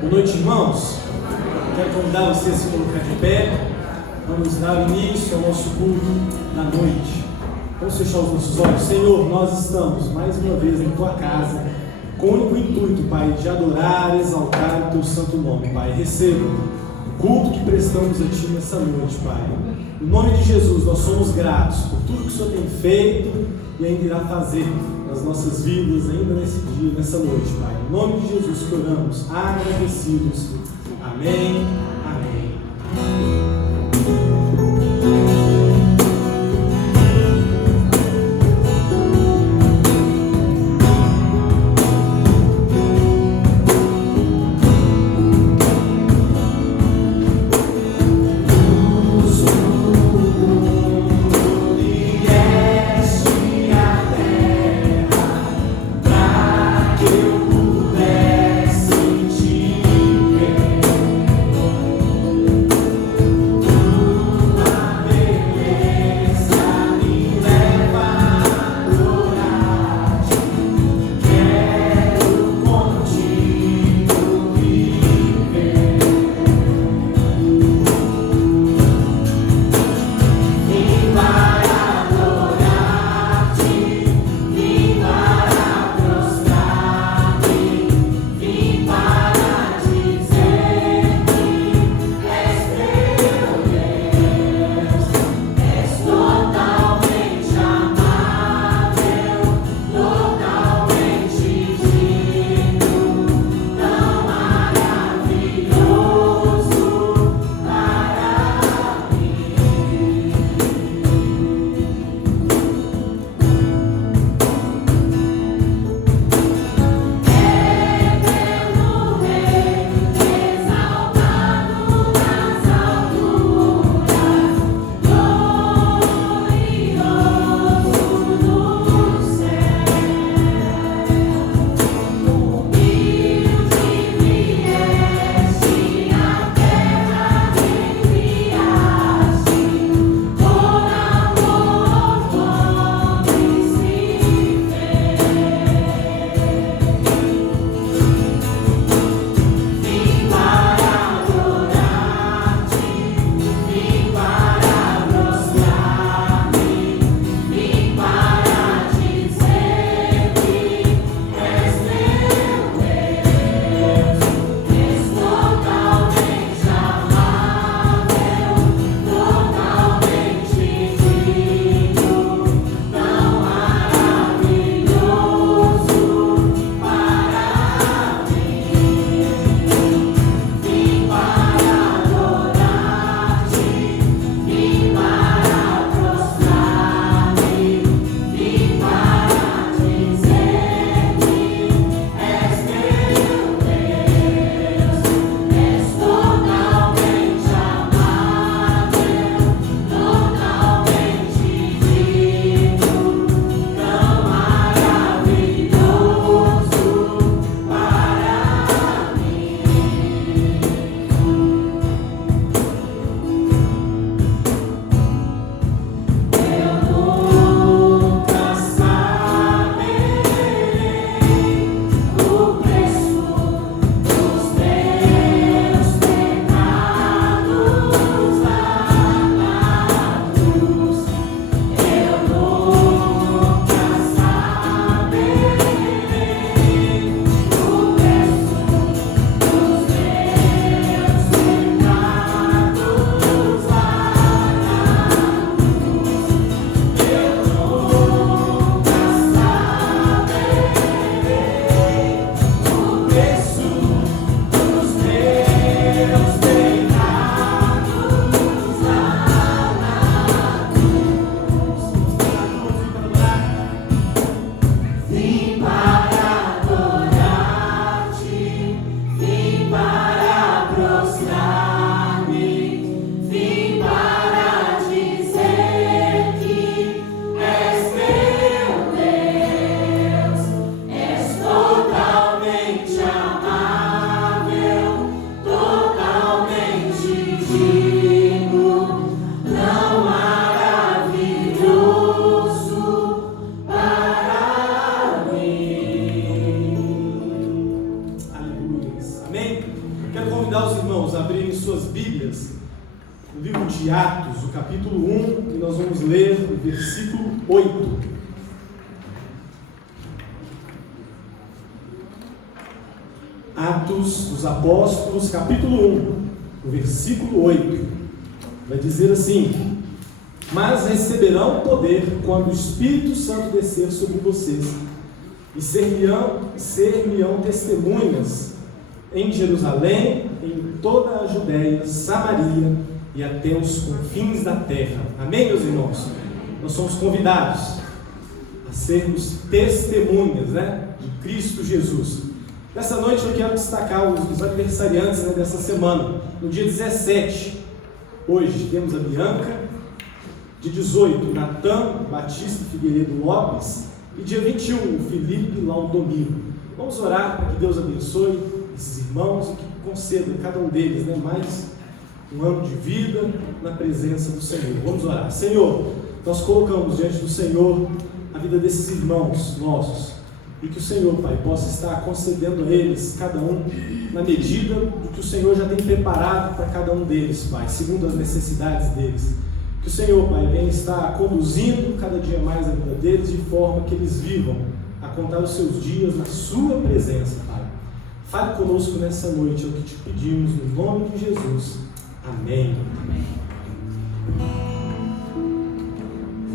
Boa noite, irmãos. Quero convidar você a se colocar de pé. Vamos dar início ao nosso culto da noite. Vamos fechar os nossos olhos. Senhor, nós estamos mais uma vez em Tua casa, com o único intuito, Pai, de adorar e exaltar o Teu santo nome, Pai. Receba o culto que prestamos a Ti nessa noite, Pai. Em nome de Jesus, nós somos gratos por tudo que o Senhor tem feito e ainda irá fazer nas nossas vidas, ainda nesse dia, nessa noite, Pai. Em nome de Jesus que oramos, agradecidos. Amém, amém. Amém? Quero convidar os irmãos a abrirem suas Bíblias no livro de Atos, o capítulo 1, e nós vamos ler o versículo 8. Atos dos Apóstolos, capítulo 1, o versículo 8. Vai dizer assim: mas receberão poder quando o Espírito Santo descer sobre vocês, e ser-me-ão testemunhas em Jerusalém, em toda a Judéia, Samaria e até os confins da terra. Amém, meus irmãos? Nós somos convidados a sermos testemunhas, de Cristo Jesus. Nessa noite eu quero destacar os aniversariantes dessa semana. No dia 17, hoje temos a Bianca. Dia 18, Natan Batista Figueiredo Lopes. E dia 21, o Felipe Laudomiro. Vamos orar para que Deus abençoe esses irmãos e que conceda a cada um deles mais um ano de vida na presença do Senhor. Vamos orar. Senhor, nós colocamos diante do Senhor a vida desses irmãos nossos, e que o Senhor, Pai, possa estar concedendo a eles, cada um, na medida do que o Senhor já tem preparado para cada um deles, Pai, segundo as necessidades deles. Que o Senhor, Pai, venha estar conduzindo cada dia mais a vida deles, de forma que eles vivam a contar os seus dias na Sua presença, Pai. Fale conosco nessa noite, é o que te pedimos, no nome de Jesus. Amém. Amém.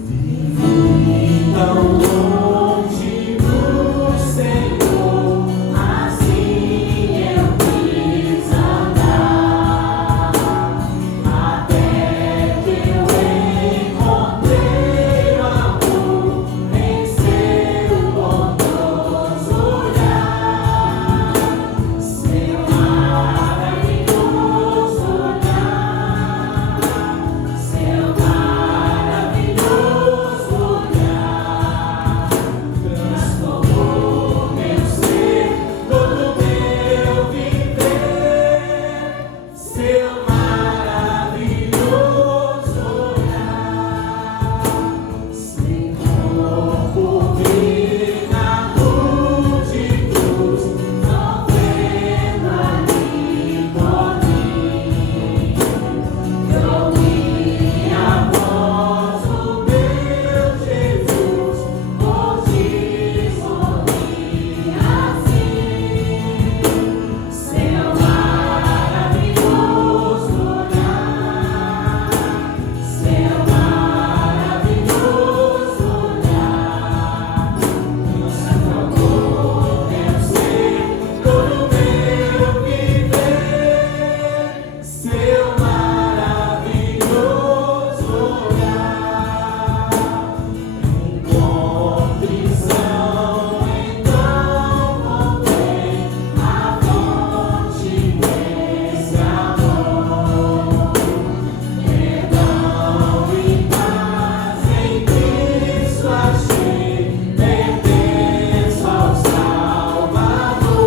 Vive tão longe do Senhor, assim eu quis andar, até que eu encontrei o amor em seu bondoso olhar, seu maravilhoso olhar, seu maravilhoso olhar, transformou meu ser, todo meu viver, seu maravilhoso olhar, Senhor, por vir na cruz de cruz, sofrendo ali por mim, eu ouvi a voz do meu Jesus, hoje sorri assim, seu maravilhoso olhar, seu maravilhoso olhar, transformou meu ser, todo meu viver, seu maravilhoso olhar. Contrição, então voltei à fonte desse amor, perdão e paz em Cristo achei, pertenço ao Salvador,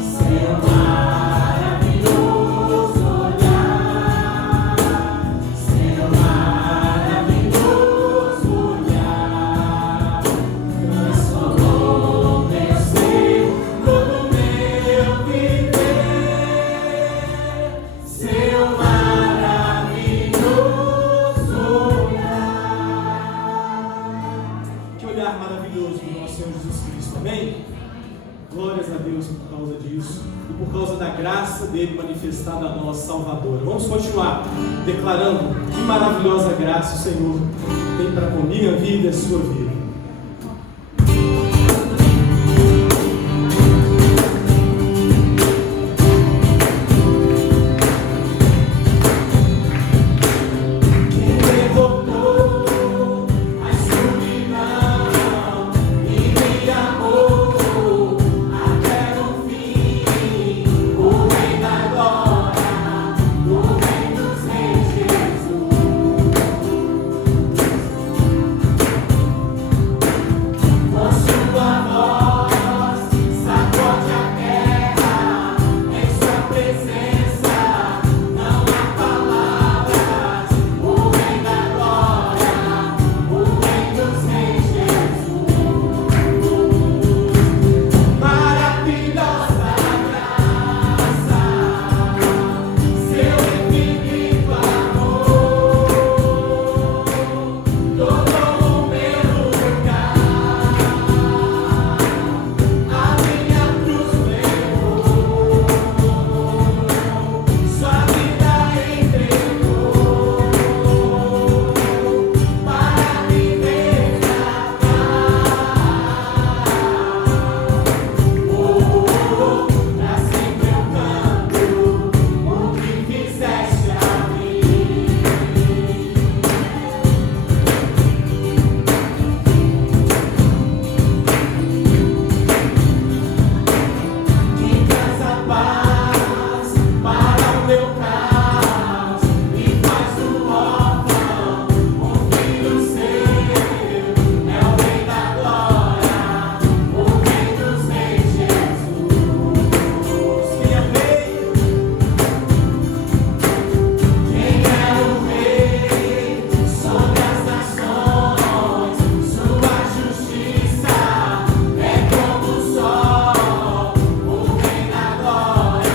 seu maravilhoso olhar, seu maravilhoso olhar, transformou meu ser, todo meu viver, seu maravilhoso olhar. Que olhar maravilhoso do nosso Senhor Jesus Cristo, amém? Glórias a Deus por causa disso e por causa da graça dele manifestada a nós, Salvador. Vamos continuar declarando que maravilhosa graça o Senhor tem para com minha vida e a sua vida. Quem derrotou a escuridão e me amou até o fim, o Rei da Glória, o Rei dos Reis, Jesus. Justiça é como o sol, o rei da glória.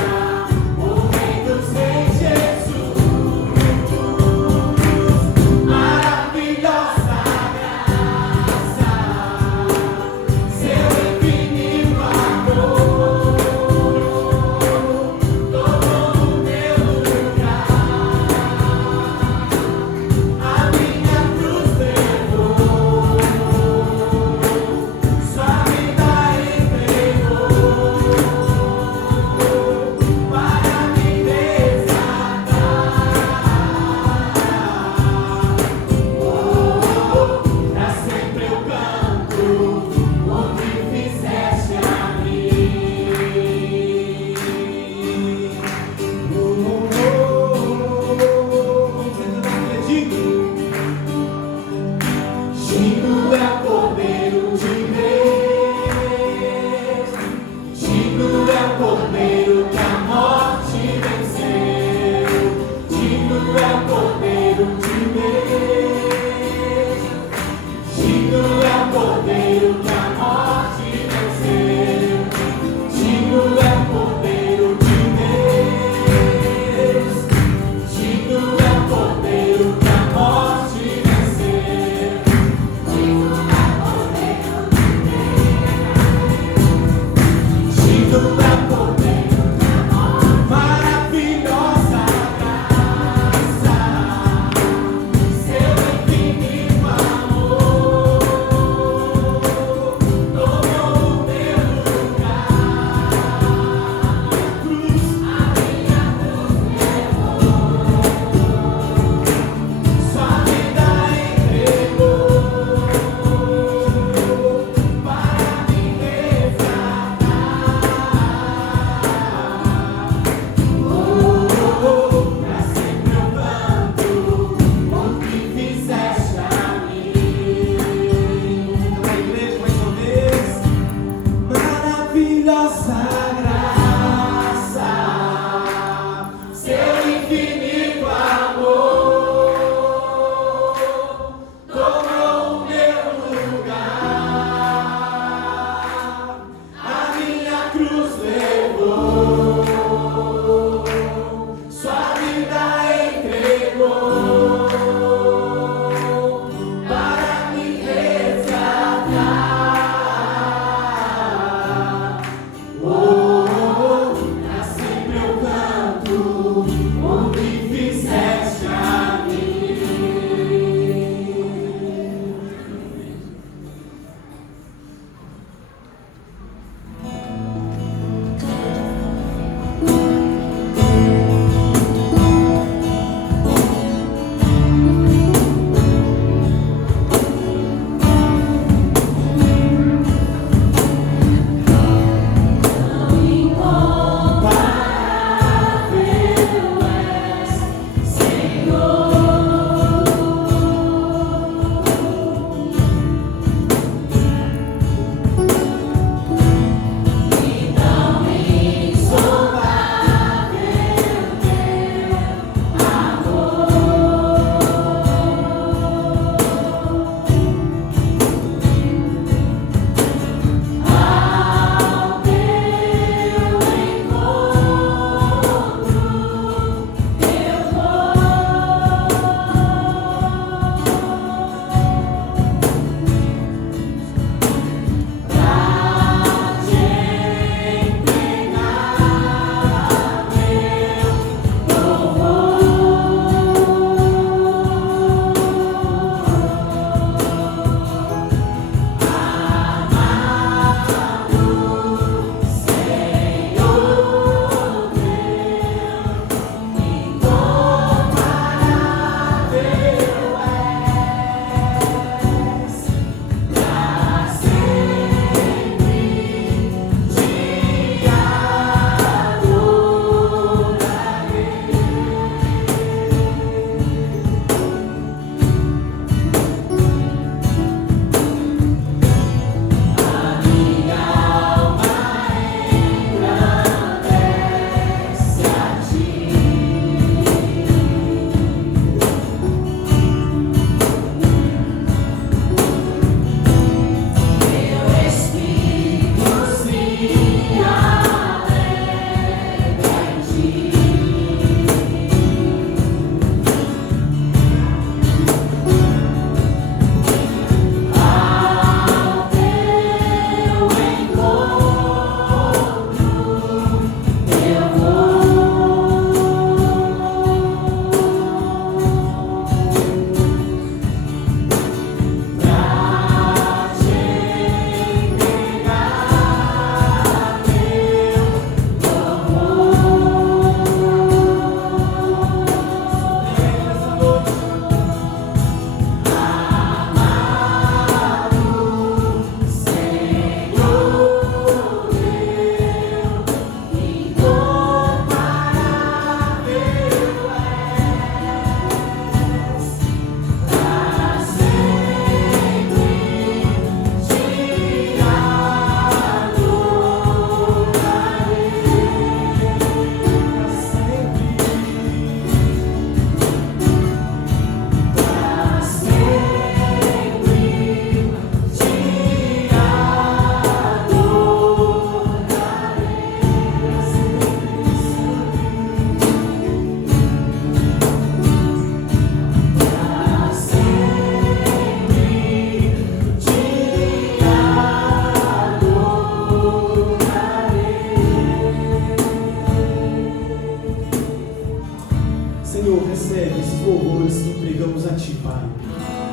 louvores que entregamos a Ti, Pai,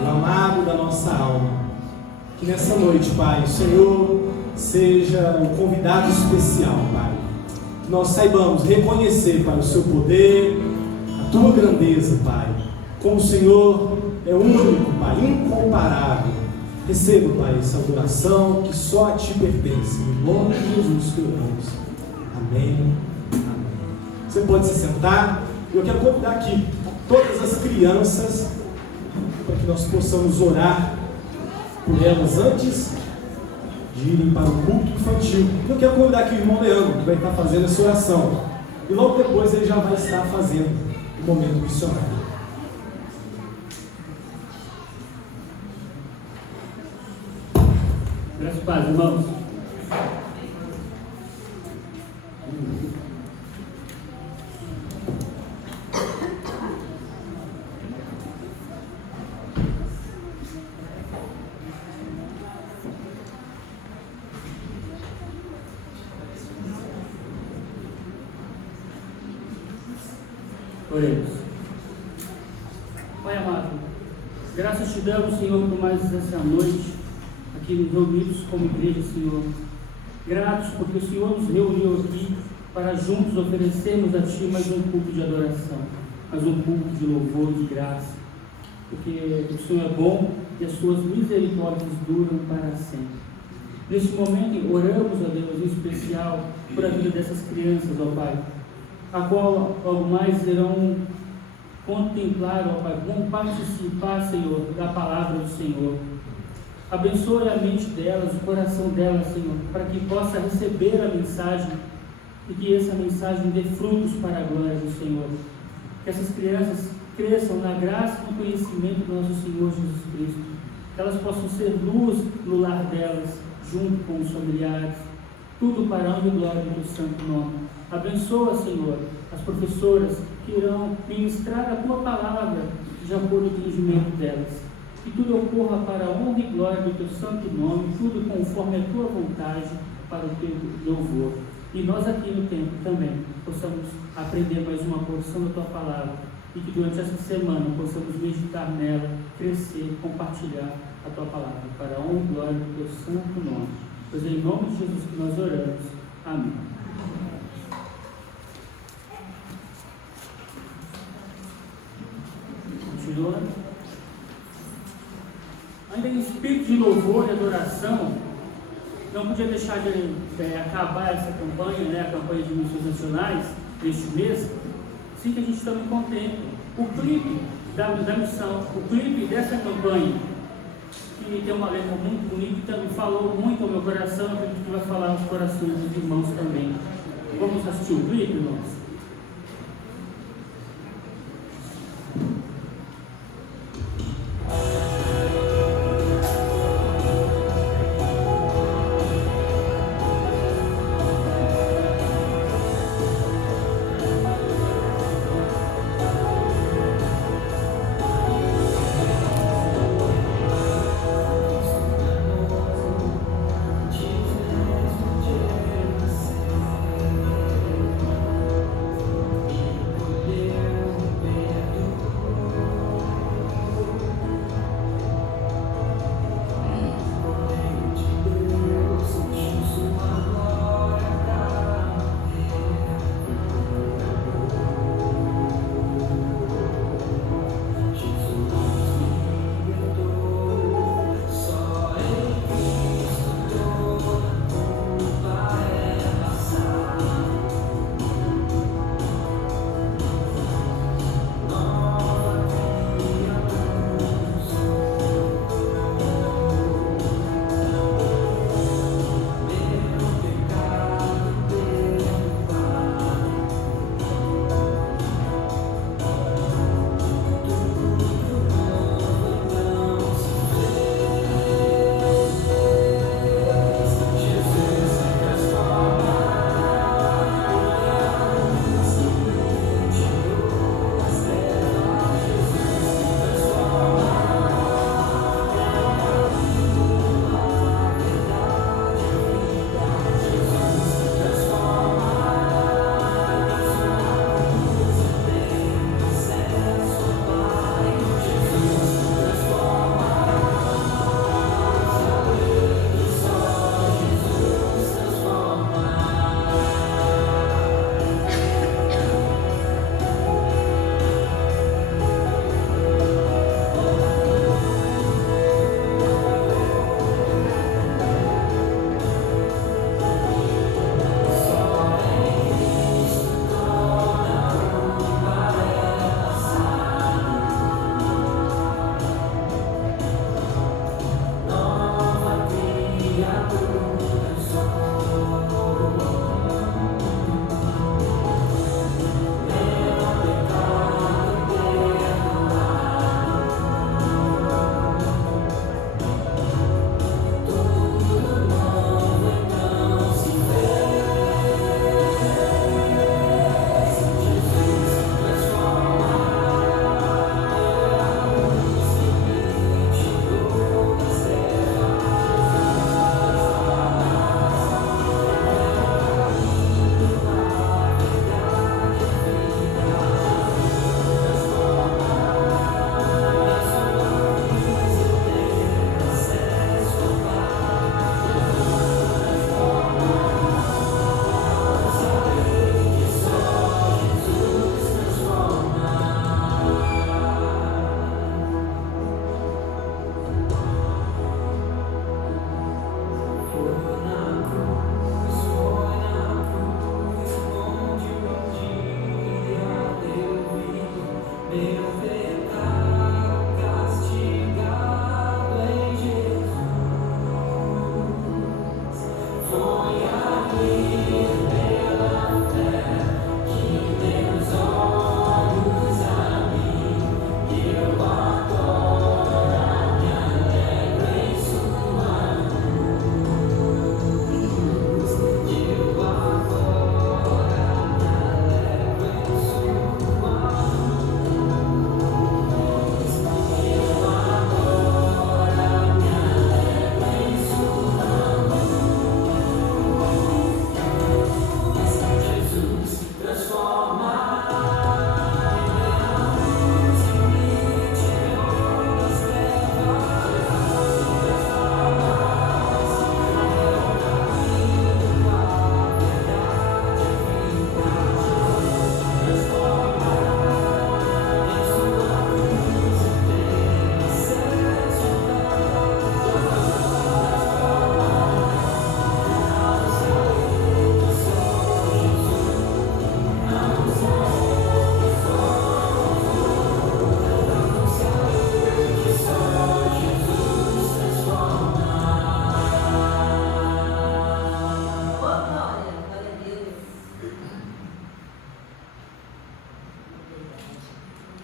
o amado da nossa alma. Que nessa noite, Pai, o Senhor seja um convidado especial, Pai. Que nós saibamos reconhecer, Pai, o Seu poder, a Tua grandeza, Pai. Como o Senhor é único, Pai, incomparável. Receba, Pai, essa adoração que só a Ti pertence. Em nome de Jesus que oramos. Amém. Amém. Você pode se sentar. Eu quero convidar aqui todas as crianças para que nós possamos orar por elas antes de irem para o culto infantil. Eu quero convidar aqui o irmão Leandro, que vai estar fazendo essa oração. E logo depois ele já vai estar fazendo o momento missionário. Graças a Deus, irmãos. Oremos. Pai amado, graças te damos, Senhor, por mais essa noite aqui nos reunidos como igreja, Senhor. Gratos porque o Senhor nos reuniu aqui para juntos oferecermos a Ti mais um culto de adoração, mais um culto de louvor e de graça, porque o Senhor é bom e as Suas misericórdias duram para sempre. Neste momento, oramos, ó Deus, em especial por a vida dessas crianças, ó Pai, a qual logo mais irão contemplar, ó Pai, vão participar, Senhor, da palavra do Senhor. Abençoe a mente delas, o coração delas, Senhor, para que possa receber a mensagem e que essa mensagem dê frutos para a glória do Senhor. Que essas crianças cresçam na graça e no conhecimento do nosso Senhor Jesus Cristo. Que elas possam ser luz no lar delas, junto com os familiares. Tudo para a honra e glória do Teu santo nome. Abençoa, Senhor, as professoras que irão ministrar a Tua palavra, de acordo com o entendimento delas. Que tudo ocorra para a honra e glória do Teu santo nome, tudo conforme a Tua vontade, para o Teu louvor. E nós aqui no templo também possamos aprender mais uma porção da Tua palavra e que durante essa semana possamos meditar nela, crescer, compartilhar a Tua palavra, para a honra e glória do Teu santo nome. Pois é em nome de Jesus que nós oramos. Amém. Continuando. Ainda em espírito de louvor e adoração, não podia deixar de acabar essa campanha, né, a campanha de missões nacionais, deste mês, assim que a gente também contempla o clipe da missão, o clipe dessa campanha, que tem uma letra muito bonita e também falou muito ao meu coração, acredito que vai falar aos corações dos irmãos também. Vamos assistir o clipe, irmãos?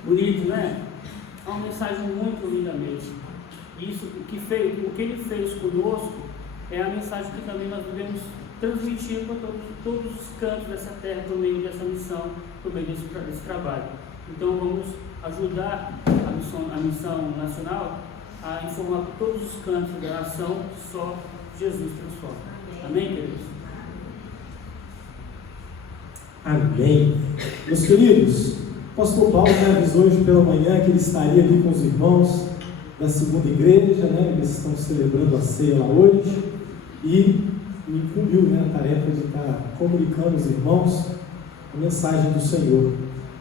Bonito, né? É uma mensagem muito linda mesmo. Isso, o que ele fez conosco é a mensagem que também nós devemos transmitir para todos os cantos dessa terra, por meio dessa missão, por meio desse trabalho. Então vamos ajudar a missão nacional a informar por todos os cantos da nação que só Jesus transforma. Amém, queridos? Amém. Meus queridos, o pastor Paulo me avisou hoje pela manhã que ele estaria ali com os irmãos da segunda igreja, né? Eles estão celebrando a ceia lá hoje, e me incumbiu, né, a tarefa de estar comunicando aos irmãos a mensagem do Senhor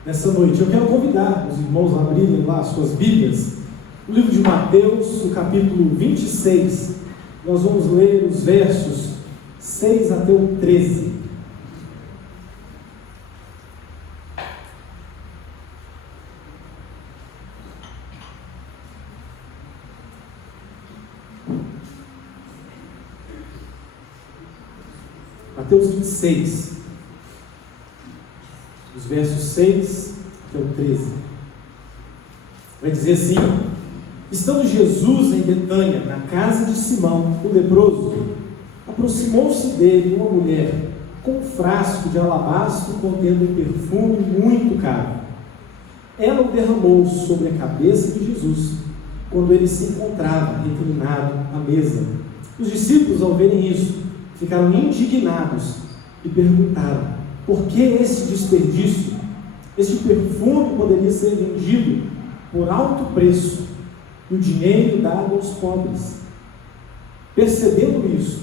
nessa noite. Eu quero convidar os irmãos a abrirem lá as suas Bíblias, no livro de Mateus, no capítulo 26, nós vamos ler os versos 6 até o 13. Mateus 26, os versos 6 até o 13, vai dizer assim: estando Jesus em Betânia, na casa de Simão, o leproso, aproximou-se dele uma mulher com um frasco de alabastro contendo um perfume muito caro. Ela o derramou sobre a cabeça de Jesus, quando ele se encontrava reclinado à mesa. Os discípulos, ao verem isso, ficaram indignados e perguntaram: por que esse desperdício? Este perfume poderia ser vendido por alto preço e o dinheiro dado aos pobres. Percebendo isso,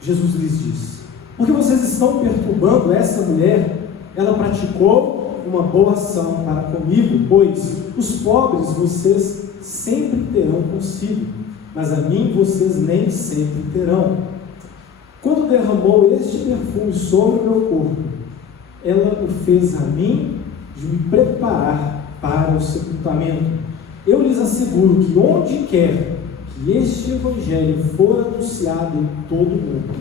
Jesus lhes disse: por que vocês estão perturbando essa mulher? Ela praticou uma boa ação para comigo, pois os pobres vocês sempre terão consigo, mas a mim vocês nem sempre terão. Quando derramou este perfume sobre o meu corpo, ela o fez a mim de me preparar para o sepultamento. Eu lhes asseguro que onde quer que este evangelho for anunciado em todo o mundo,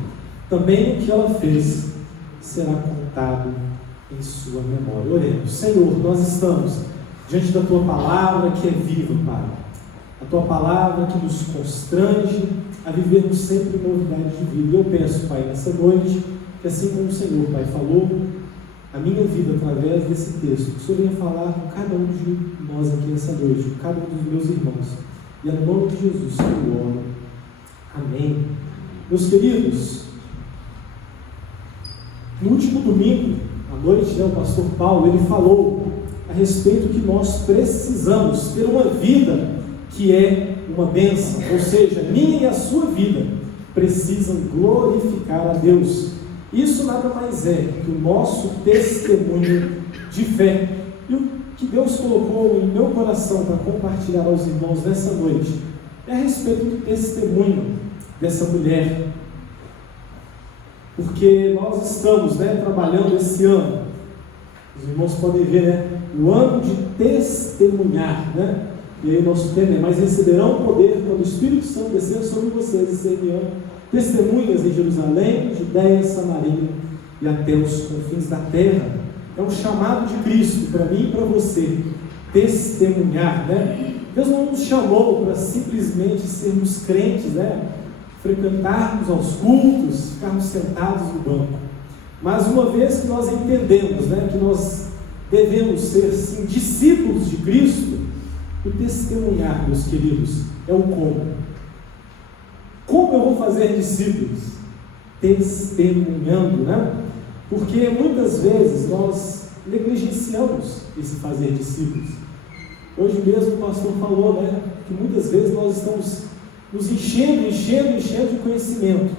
também o que ela fez será contado em sua memória. Oremos. Senhor, nós estamos diante da Tua palavra que é viva, Pai. A Tua palavra que nos constrange a vivermos sempre em novidade de vida. E eu peço, Pai, nessa noite, que assim como o Senhor, Pai, falou a minha vida através desse texto, que o Senhor venha falar com cada um de nós aqui nessa noite, com cada um dos meus irmãos. E é no nome de Jesus que eu oro. Amém. Meus queridos, no último domingo, à noite, o pastor Paulo, ele falou a respeito que nós precisamos ter uma vida que é uma bênção, ou seja, minha e a sua vida precisam glorificar a Deus. Isso nada mais é que o nosso testemunho de fé. E o que Deus colocou em meu coração para compartilhar aos irmãos nessa noite é a respeito do testemunho dessa mulher. Porque nós estamos, trabalhando esse ano, os irmãos podem ver, o ano de testemunhar, E aí o nosso tema é: mas receberão poder quando o Espírito Santo descer sobre vocês, e serão testemunhas em Jerusalém, Judeia, Samaria e até os confins da terra. É um chamado de Cristo para mim e para você, testemunhar, Deus não nos chamou para simplesmente sermos crentes, frequentarmos aos cultos, ficarmos sentados no banco. Mas uma vez que nós entendemos, que nós devemos ser, sim, discípulos de Cristo, o testemunhar, meus queridos, é o como. Como eu vou fazer discípulos? Testemunhando, Porque muitas vezes nós negligenciamos esse fazer discípulos. Hoje mesmo o pastor falou, que muitas vezes nós estamos nos enchendo de conhecimento,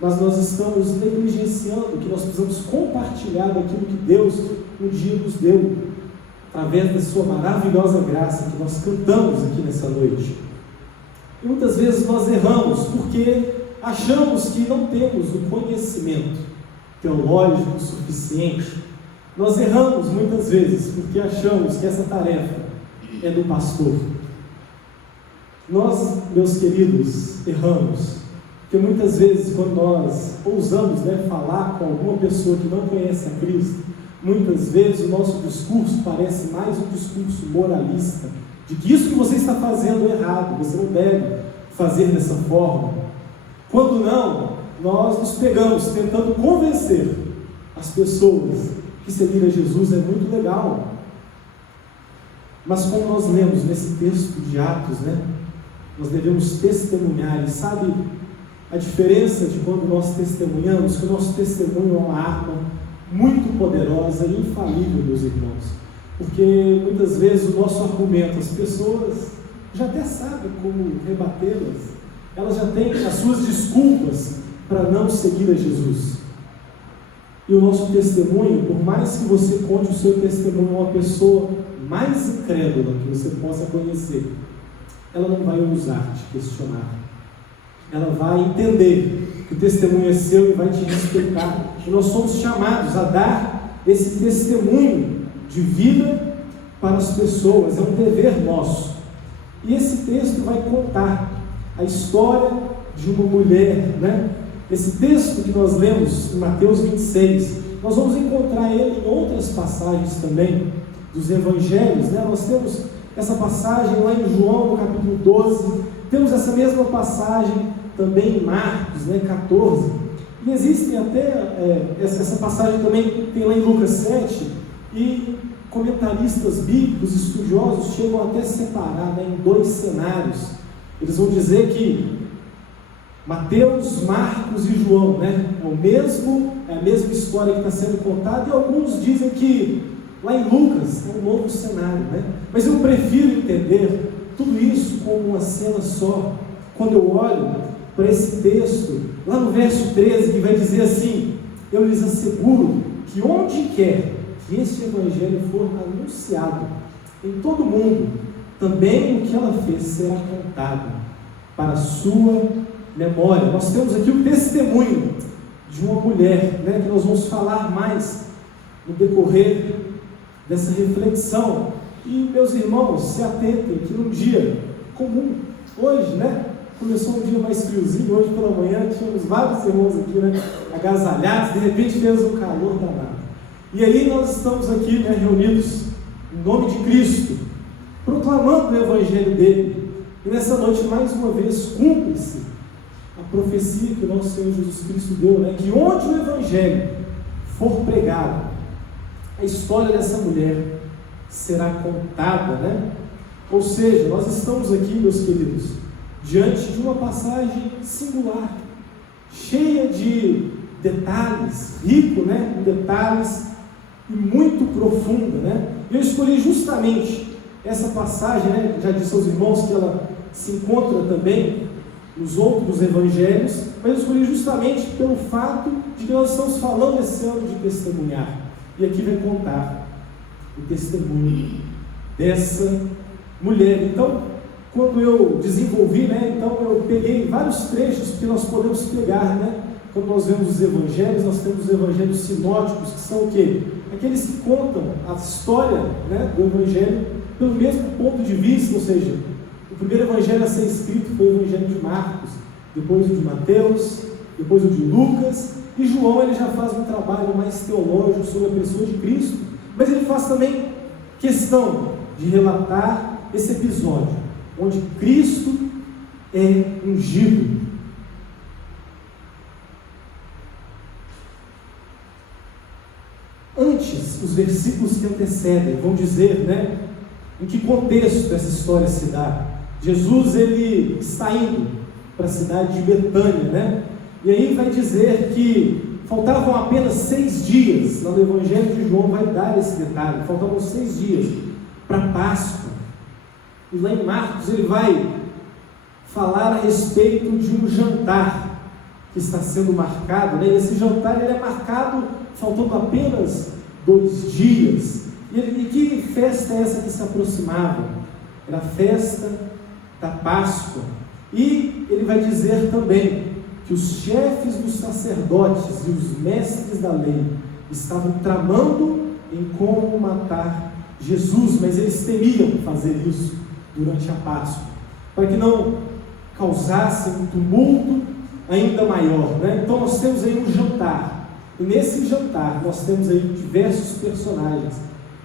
mas nós estamos negligenciando que nós precisamos compartilhar daquilo que Deus um dia nos deu, através da sua maravilhosa graça que nós cantamos aqui nessa noite. E muitas vezes nós erramos porque achamos que não temos o conhecimento teológico suficiente. Nós erramos muitas vezes porque achamos que essa tarefa é do pastor. Nós, meus queridos, erramos porque muitas vezes, quando nós ousamos falar com alguma pessoa que não conhece a Cristo, muitas vezes o nosso discurso parece mais um discurso moralista, de que isso que você está fazendo é errado, você não deve fazer dessa forma. Quando não, nós nos pegamos tentando convencer as pessoas que seguir a Jesus é muito legal. Mas como nós lemos nesse texto de Atos, nós devemos testemunhar. E sabe a diferença de quando nós testemunhamos? Que o nosso testemunho é uma arma muito poderosa e infalível, meus irmãos. Porque muitas vezes o nosso argumento, as pessoas já até sabem como rebatê-las. Elas já têm as suas desculpas para não seguir a Jesus. E o nosso testemunho, por mais que você conte o seu testemunho a uma pessoa mais incrédula que você possa conhecer, ela não vai ousar te questionar. Ela vai entender que o testemunho é seu e vai te respeitar. E nós somos chamados a dar esse testemunho de vida para as pessoas. É um dever nosso. E esse texto vai contar a história de uma mulher, Esse texto que nós lemos em Mateus 26, nós vamos encontrar ele em outras passagens também dos evangelhos, Nós temos essa passagem lá em João, no capítulo 12, temos essa mesma passagem também em Marcos, 14, e existem até, essa passagem também tem lá em Lucas 7, e comentaristas bíblicos, estudiosos, chegam até a separar em dois cenários. Eles vão dizer que Mateus, Marcos e João, é a mesma história que está sendo contada, e alguns dizem que lá em Lucas é um novo cenário, Mas eu prefiro entender tudo isso como uma cena só. Quando eu olho para esse texto, lá no verso 13, que vai dizer assim: eu lhes asseguro que onde quer que este evangelho for anunciado em todo o mundo, também o que ela fez será contado para a sua memória. Nós temos aqui o testemunho de uma mulher, que nós vamos falar mais no decorrer dessa reflexão. E meus irmãos, se atentem que num dia comum, hoje, começou um dia mais friozinho, hoje pela manhã tínhamos vários irmãos aqui, agasalhados, de repente fez um calor danado. E aí nós estamos aqui, reunidos em nome de Cristo, proclamando o evangelho dele. E nessa noite, mais uma vez, cumpre-se a profecia que o nosso Senhor Jesus Cristo deu, que onde o evangelho for pregado, a história dessa mulher será contada, Ou seja, nós estamos aqui, meus queridos, diante de uma passagem singular, cheia de detalhes, rico, em detalhes e muito profunda, Eu escolhi justamente essa passagem, já disse aos irmãos que ela se encontra também nos outros evangelhos, mas eu escolhi justamente pelo fato de que nós estamos falando esse ano de testemunhar. E aqui vai contar o testemunho dessa mulher. Então, quando eu desenvolvi, então eu peguei vários trechos que nós podemos pegar, Quando nós vemos os evangelhos, nós temos os evangelhos sinóticos, que são o quê? Aqueles que contam a história, do evangelho pelo mesmo ponto de vista, ou seja, o primeiro evangelho a ser escrito foi o evangelho de Marcos, depois o de Mateus, depois o de Lucas, e João ele já faz um trabalho mais teológico sobre a pessoa de Cristo, mas ele faz também questão de relatar esse episódio, onde Cristo é ungido. Antes, os versículos que antecedem vão dizer, em que contexto essa história se dá. Jesus ele está indo para a cidade de Betânia, E aí vai dizer que faltavam apenas 6 dias, lá no Evangelho de João vai dar esse detalhe, faltavam 6 dias para a Páscoa. E lá em Marcos ele vai falar a respeito de um jantar que está sendo marcado, E esse jantar ele é marcado faltando apenas 2 dias. E que festa é essa que se aproximava? Era a festa da Páscoa. E ele vai dizer também que os chefes dos sacerdotes e os mestres da lei estavam tramando em como matar Jesus, mas eles temiam fazer isso durante a Páscoa, para que não causassem um tumulto ainda maior, Então nós temos aí um jantar, E nesse jantar nós temos aí diversos personagens.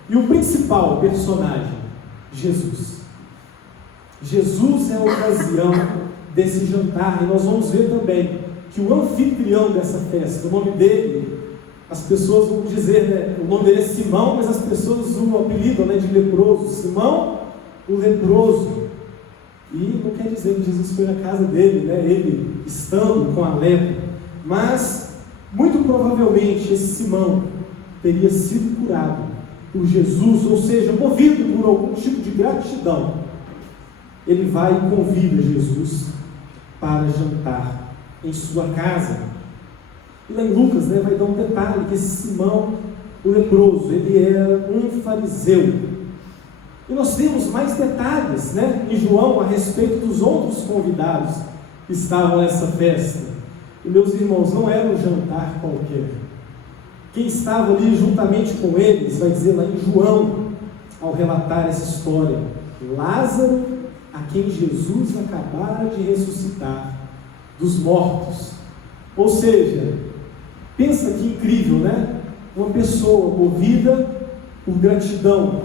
E o principal personagem, Jesus. Jesus é a ocasião desse jantar. E nós vamos ver também que o anfitrião dessa festa, o nome dele, as pessoas vão dizer, né, o nome dele é Simão, mas as pessoas o apelidam, né, de leproso. Simão, o leproso. E não quer dizer que Jesus foi na casa dele, né, ele estando com a lepra. Mas, muito provavelmente, esse Simão teria sido curado por Jesus, ou seja, movido por algum tipo de gratidão. Ele vai e convida Jesus para jantar em sua casa. E lá em Lucas, né, vai dar um detalhe, que esse Simão, o leproso, ele era um fariseu. E nós temos mais detalhes, né, em João a respeito dos outros convidados que estavam nessa festa. E meus irmãos, não era um jantar qualquer. Quem estava ali juntamente com eles, vai dizer lá em João, ao relatar essa história, Lázaro, a quem Jesus acabara de ressuscitar dos mortos. Ou seja, pensa que incrível, né? Uma pessoa movida por gratidão,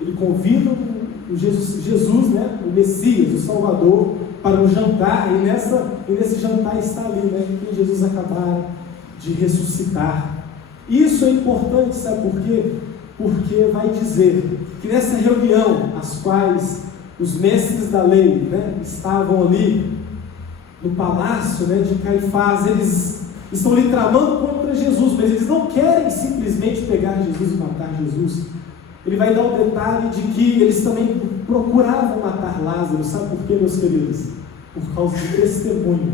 ele convida o Jesus, né? O Messias, o Salvador, para um jantar, e nesse jantar está ali, né? Quem Jesus acabara de ressuscitar. Isso é importante, sabe por quê? Porque vai dizer que nessa reunião, as quais os mestres da lei, né, estavam ali no palácio, né, de Caifás, eles estão ali tramando contra Jesus, mas eles não querem simplesmente pegar Jesus e matar Jesus. Ele vai dar o detalhe de que eles também procuravam matar Lázaro. Sabe por quê, meus queridos? Por causa do testemunho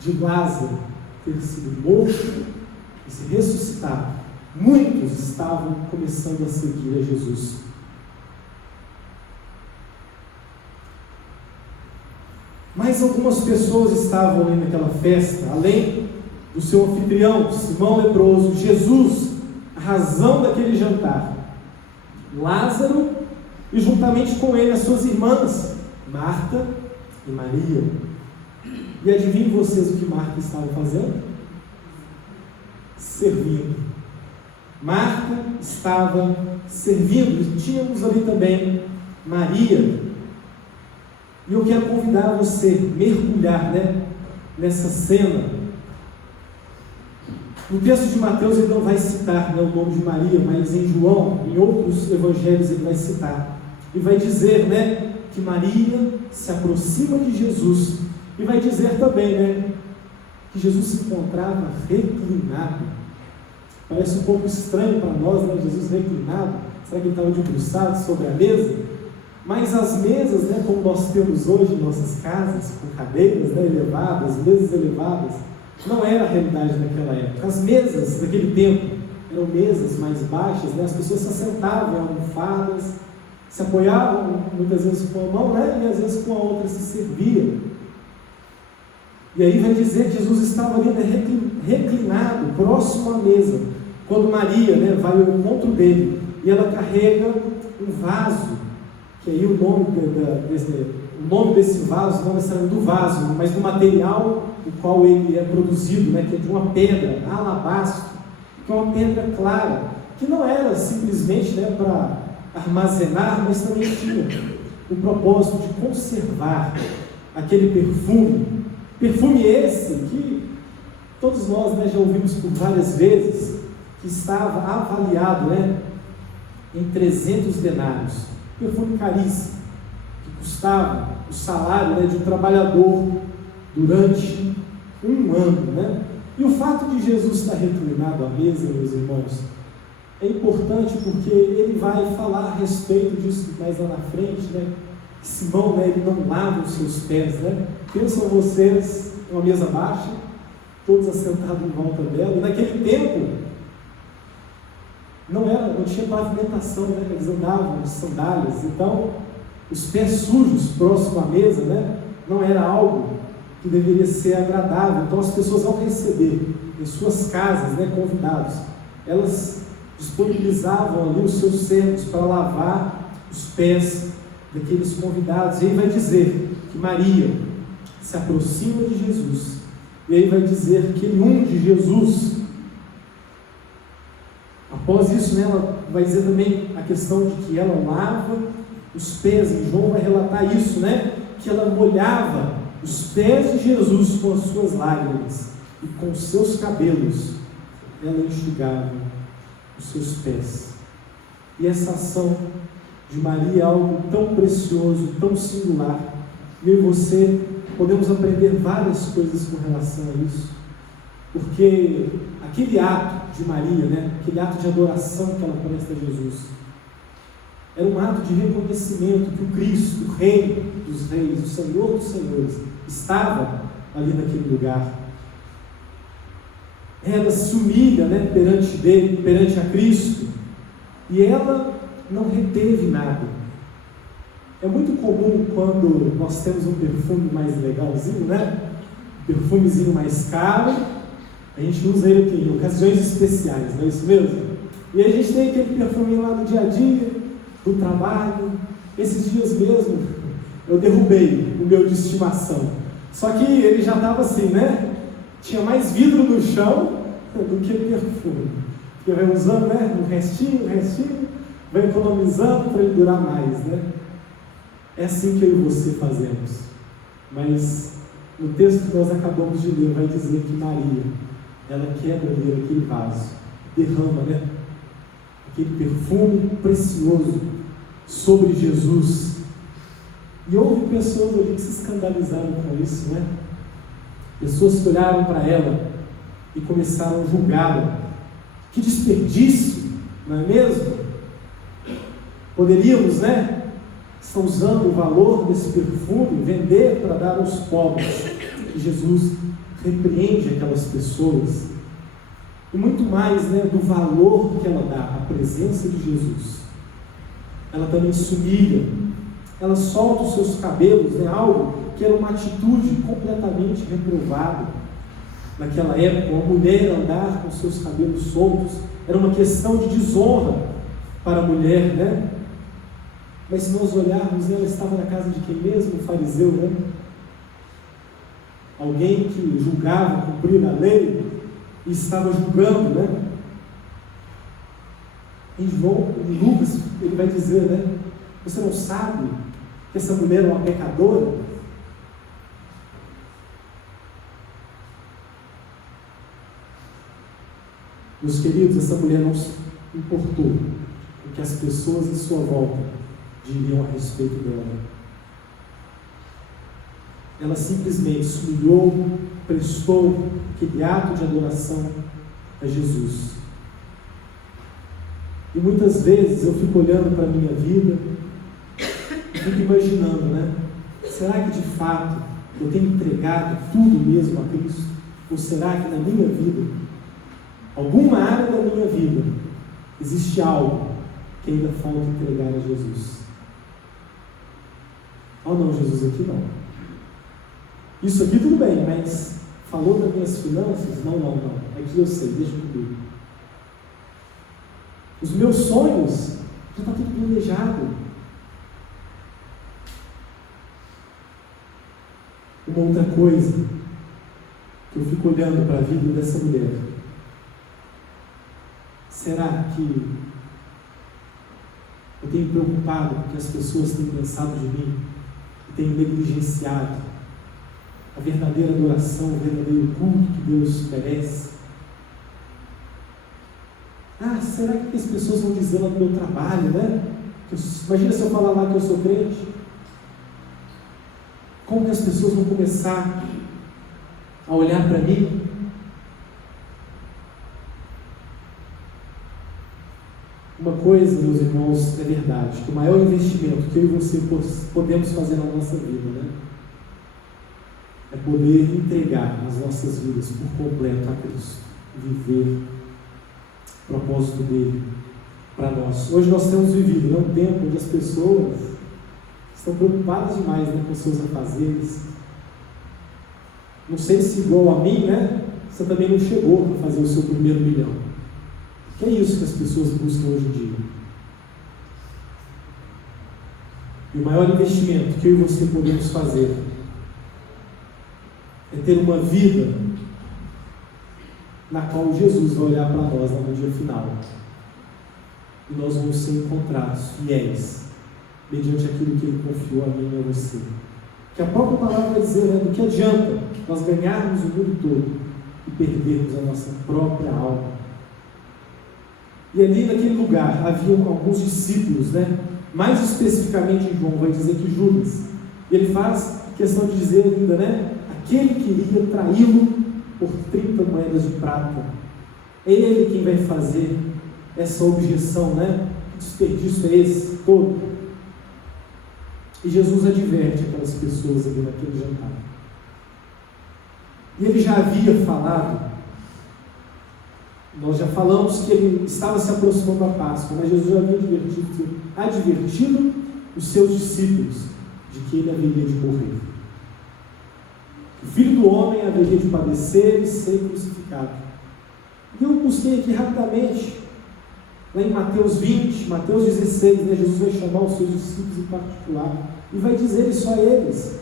de Lázaro ter sido morto e se ressuscitar. Muitos estavam começando a seguir a Jesus. Mas algumas pessoas estavam ali naquela festa, além do seu anfitrião, Simão leproso, Jesus, a razão daquele jantar, Lázaro, e juntamente com ele as suas irmãs, Marta e Maria. E adivinhem vocês o que Marta estava fazendo? Servindo. Marta estava servindo, e tínhamos ali também Maria. E eu quero convidar você a mergulhar, né, nessa cena. No texto de Mateus ele não vai citar, né, o nome de Maria, mas em João, em outros evangelhos ele vai citar. E vai dizer, né, que Maria se aproxima de Jesus. E vai dizer também, né, que Jesus se encontrava reclinado. Parece um pouco estranho para nós, né, Jesus reclinado. Será que ele estava debruçado sobre a mesa? Mas as mesas, né, como nós temos hoje em nossas casas, com cadeiras, né, elevadas, mesas elevadas, não era a realidade naquela época. As mesas daquele tempo eram mesas mais baixas, né, as pessoas se assentavam em almofadas, se apoiavam muitas vezes com a mão, né, e às vezes com a outra se servia. E aí vai dizer que Jesus estava ali, né, reclinado, próximo à mesa, quando Maria, né, vai ao encontro dele, e ela carrega um vaso, que aí o nome desse vaso, não necessariamente do vaso, mas do material do qual ele é produzido, né, que é de uma pedra, alabastro, que é uma pedra clara, que não era simplesmente, né, para armazenar, mas também tinha o propósito de conservar aquele perfume esse que todos nós, né, já ouvimos por várias vezes, que estava avaliado, né, em 300 denários, perfume caríssimo, que custava o salário, né, de um trabalhador durante um ano, né? E o fato de Jesus estar reclinado à mesa, meus irmãos, é importante porque ele vai falar a respeito disso mais lá na frente, né? Simão, né, ele não lava os seus pés, né? Pensam vocês, uma mesa baixa, todos assentados em volta dela, e naquele tempo não tinha pavimentação, né? Eles andavam de sandálias, então os pés sujos próximo à mesa, né, não era algo que deveria ser agradável. Então as pessoas, ao receber em suas casas, né, convidados, elas disponibilizavam ali os seus servos para lavar os pés daqueles convidados. E aí vai dizer que Maria se aproxima de Jesus, e aí vai dizer que ele unge Jesus Após isso, né, ela vai dizer também a questão de que ela lava os pés, e João vai relatar isso, né, que ela molhava os pés de Jesus com as suas lágrimas, e com os seus cabelos ela enxugava os seus pés. E essa ação de Maria é algo tão precioso, tão singular. Eu e você podemos aprender várias coisas com relação a isso, porque aquele ato de Maria, né, aquele ato de adoração que ela presta a Jesus, era um ato de reconhecimento que o Cristo, o Rei dos Reis, o Senhor dos Senhores, estava ali naquele lugar. Ela se humilha, né, perante a Cristo, e ela não reteve nada. É muito comum quando nós temos um perfume mais legalzinho, né, um perfumezinho mais caro, a gente usa ele em ocasiões especiais, não é isso mesmo? E a gente tem aquele perfuminho lá do dia a dia, do trabalho. Esses dias mesmo eu derrubei o meu de estimação, só que ele já estava assim, né? Tinha mais vidro no chão do que perfume, porque vai usando, né, um restinho, vai economizando para ele durar mais, né? É assim que eu e você fazemos. Mas no texto que nós acabamos de ler vai dizer que Maria, ela quebra ali aquele vaso, derrama, né, aquele perfume precioso sobre Jesus. E houve pessoas ali que se escandalizaram com isso, né? Pessoas que olharam para ela e começaram a julgá-la. Que desperdício, não é mesmo? Poderíamos, né, estar usando o valor desse perfume, vender para dar aos pobres. E Jesus repreende aquelas pessoas. E muito mais, né, do valor que ela dá à presença de Jesus. Ela também se humilha, ela solta os seus cabelos, né, algo que era uma atitude completamente reprovada naquela época. Uma mulher andar com seus cabelos soltos era uma questão de desonra para a mulher, né? Mas se nós olharmos, ela estava na casa de quem mesmo? O fariseu, né? Alguém que julgava cumprir a lei e estava julgando, né? Em Lucas, ele vai dizer, né? Você não sabe que essa mulher é uma pecadora? Meus queridos, essa mulher não se importou o que as pessoas em sua volta diriam a respeito dela. Ela simplesmente se humilhou, prestou aquele ato de adoração a Jesus. E muitas vezes eu fico olhando para a minha vida e fico imaginando, né? Será que de fato eu tenho entregado tudo mesmo a Cristo? Ou será que na minha vida, alguma área da minha vida, existe algo que ainda falta entregar a Jesus? Oh não, Jesus, aqui não. Isso aqui tudo bem, mas falou das minhas finanças? Não. Aqui eu sei, deixa comigo. Os meus sonhos, já está tudo planejado. Uma outra coisa que eu fico olhando para a vida dessa mulher. Será que eu tenho preocupado com o que as pessoas têm pensado de mim? E tenho negligenciado a verdadeira adoração, o verdadeiro culto que Deus merece? Será que as pessoas vão dizer lá no meu trabalho, né? Imagina se eu falar lá que eu sou crente. Como que as pessoas vão começar a olhar para mim? Uma coisa, meus irmãos, é verdade, que o maior investimento que eu e você podemos fazer na nossa vida, né, é poder entregar as nossas vidas por completo a Cristo, viver o propósito dele para nós. Hoje nós temos vivido, né, um tempo onde as pessoas estão preocupadas demais, né, com seus afazeres. Não sei se igual a mim, né, você também não chegou a fazer o seu primeiro milhão. Que é isso que as pessoas buscam hoje em dia. E o maior investimento que eu e você podemos fazer é ter uma vida na qual Jesus vai olhar para nós no dia final e nós vamos ser encontrados fiéis, mediante aquilo que Ele confiou a mim e a você. Que a própria palavra vai dizer, né, do que adianta nós ganharmos o mundo todo e perdermos a nossa própria alma. E ali naquele lugar haviam alguns discípulos, né? Mais especificamente em João vai dizer que Judas, ele faz questão de dizer ainda, né? Aquele que iria traí-lo por 30 moedas de prata. É ele quem vai fazer essa objeção, né? Que desperdício é esse todo? E Jesus adverte aquelas pessoas ali naquele jantar. E ele já havia falado, nós já falamos que ele estava se aproximando da Páscoa, mas Jesus já havia advertido os seus discípulos de que ele haveria de morrer. O Filho do Homem haveria de padecer e ser crucificado. E eu busquei aqui rapidamente, lá em Mateus 20, Mateus 16, né, Jesus vai chamar os seus discípulos em particular e vai dizer isso a eles.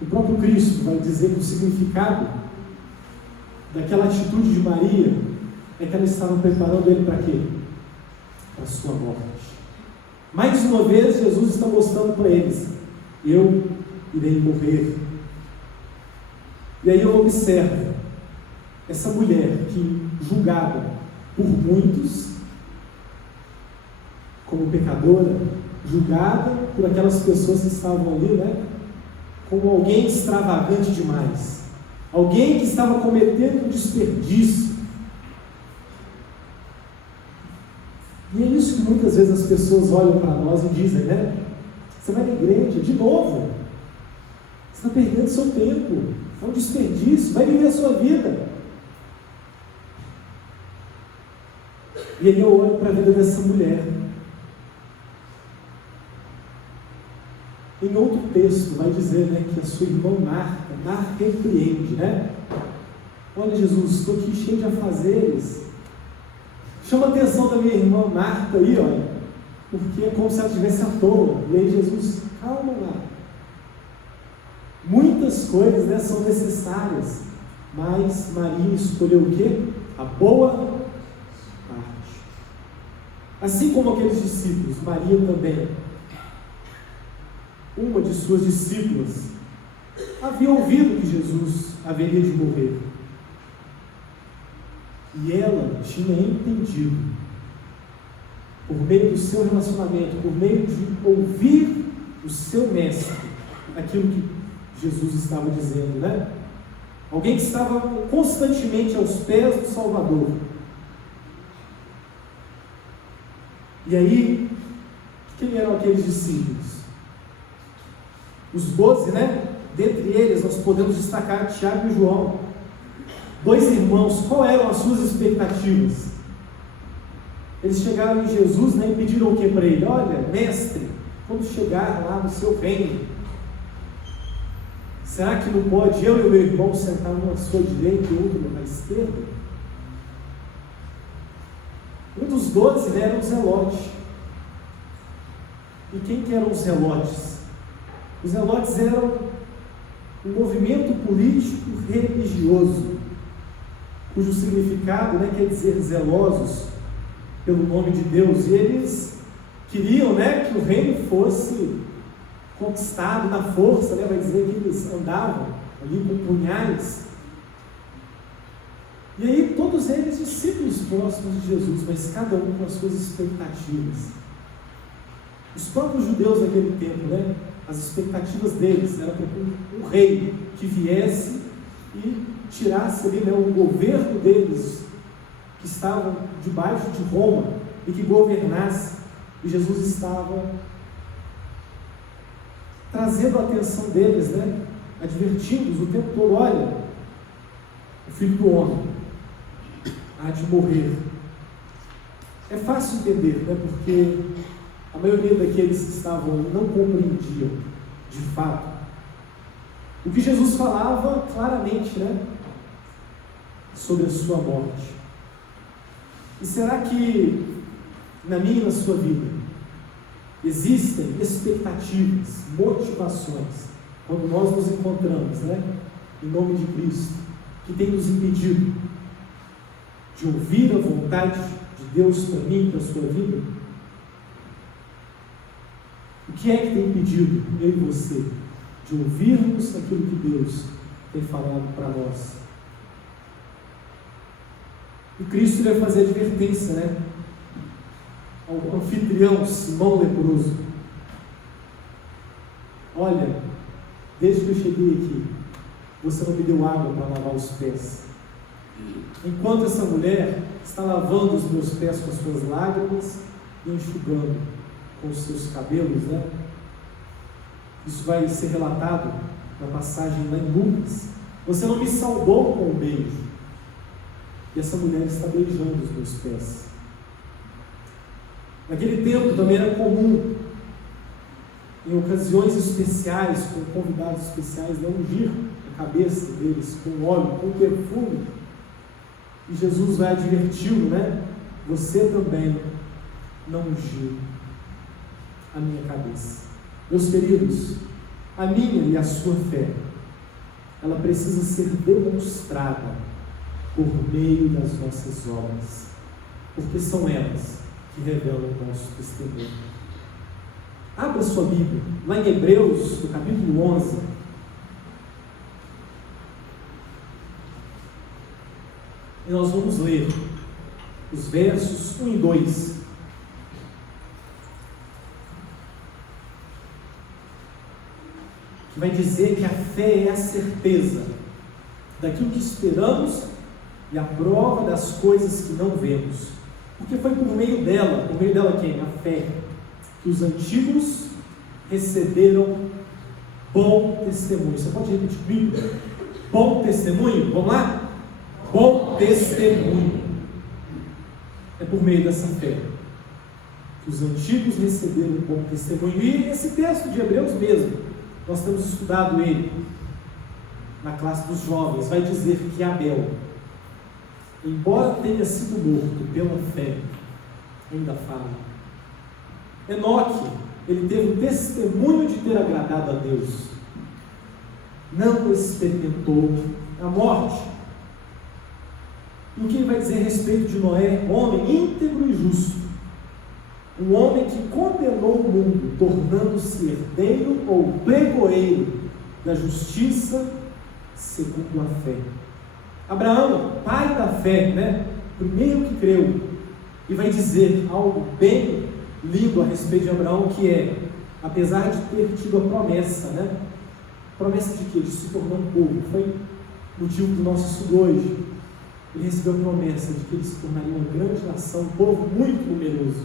O próprio Cristo vai dizer que o significado daquela atitude de Maria é que ela estava preparando ele para quê? Para a sua morte. Mais uma vez, Jesus está mostrando para eles: eu irei morrer. E aí eu observo essa mulher que, julgada por muitos como pecadora, julgada por aquelas pessoas que estavam ali, né, como alguém extravagante demais, alguém que estava cometendo um desperdício. E é isso que muitas vezes as pessoas olham para nós e dizem, né? Você vai na igreja, de novo, você está perdendo seu tempo, é um desperdício, vai viver a sua vida. E aí eu olho para a vida dessa mulher. Em outro texto vai dizer, né, que a sua irmã Marta repreende, né? Olha, Jesus, estou aqui cheio de afazeres. Chama a atenção da minha irmã Marta aí, olha, porque é como se ela estivesse à toa. E aí Jesus, calma, Marta. Muitas coisas, né, são necessárias, mas Maria escolheu o quê? A boa parte. Assim como aqueles discípulos, Maria também, uma de suas discípulas, havia ouvido que Jesus haveria de morrer. E ela tinha entendido, por meio do seu relacionamento, por meio de ouvir o seu mestre, aquilo que Jesus estava dizendo, né? Alguém que estava constantemente aos pés do Salvador. E aí, quem eram aqueles discípulos? Os 12, né? Dentre eles nós podemos destacar Tiago e João, 2 irmãos. Qual eram as suas expectativas? Eles chegaram em Jesus, né, e pediram o que para ele? Olha, mestre, vamos chegar lá no seu reino. Será que não pode eu e o meu irmão sentar um à sua direita e outro à esquerda? Um dos 12, né, era um zelote. E quem que eram os zelotes? Os zelotes eram um movimento político religioso, cujo significado, né, quer dizer zelosos pelo nome de Deus. E eles queriam, né, que o reino fosse conquistado na força, né, vai dizer que eles andavam ali com punhais. E aí todos eles discípulos próximos de Jesus, mas cada um com as suas expectativas. Os próprios judeus daquele tempo, né, as expectativas deles eram para um rei que viesse e tirasse ali, né, o governo deles, que estavam debaixo de Roma, e que governasse. E Jesus estava trazendo a atenção deles, né, advertindo-os o tempo todo: olha, o Filho do Homem há de morrer. É fácil entender, né, porque a maioria daqueles que estavam ali não compreendiam, de fato, o que Jesus falava claramente, né, sobre a sua morte. E será que na minha e na sua vida existem expectativas, motivações, quando nós nos encontramos, né, em nome de Cristo, que tem nos impedido de ouvir a vontade de Deus para mim e para a sua vida? O que é que tem impedido eu e você de ouvirmos aquilo que Deus tem falado para nós? E Cristo vai fazer a advertência, né? Ao anfitrião Simão leproso: olha, desde que eu cheguei aqui, você não me deu água para lavar os pés. Enquanto essa mulher está lavando os meus pés com as suas lágrimas e enxugando com os seus cabelos, né? Isso vai ser relatado na passagem lá em Lucas. Você não me saudou com um beijo. E essa mulher está beijando os meus pés. Naquele tempo também era comum, em ocasiões especiais, com convidados especiais, não ungir a cabeça deles com óleo, com perfume. E Jesus vai adverti-lo, né? Você também não ungiu a minha cabeça. Meus queridos, a minha e a sua fé, ela precisa ser demonstrada por meio das nossas obras, porque são elas que revelam o nosso testemunho. Abra sua Bíblia, lá em Hebreus, no capítulo 11. E nós vamos ler os versos 1 e 2. Que vai dizer que a fé é a certeza daquilo que esperamos e a prova das coisas que não vemos. Porque foi por meio dela quem? A fé, que os antigos receberam bom testemunho. Você pode repetir comigo? Bom testemunho? Vamos lá? Bom testemunho. É por meio dessa fé que os antigos receberam bom testemunho. E esse texto de Hebreus mesmo, nós temos estudado ele na classe dos jovens, vai dizer que Abel, embora tenha sido morto pela fé, ainda fala. Enoque, ele teve o testemunho de ter agradado a Deus, não experimentou a morte. E o que ele vai dizer a respeito de Noé? Homem íntegro e justo, um homem que condenou o mundo, tornando-se herdeiro ou pregoeiro da justiça segundo a fé. Abraão, pai da fé, né? Primeiro que creu, e vai dizer algo bem lindo a respeito de Abraão, que é, apesar de ter tido a promessa, né? Promessa de quê? De se tornar um povo. Foi motivo do nosso estudo hoje. Ele recebeu a promessa de que ele se tornaria uma grande nação, um povo muito numeroso.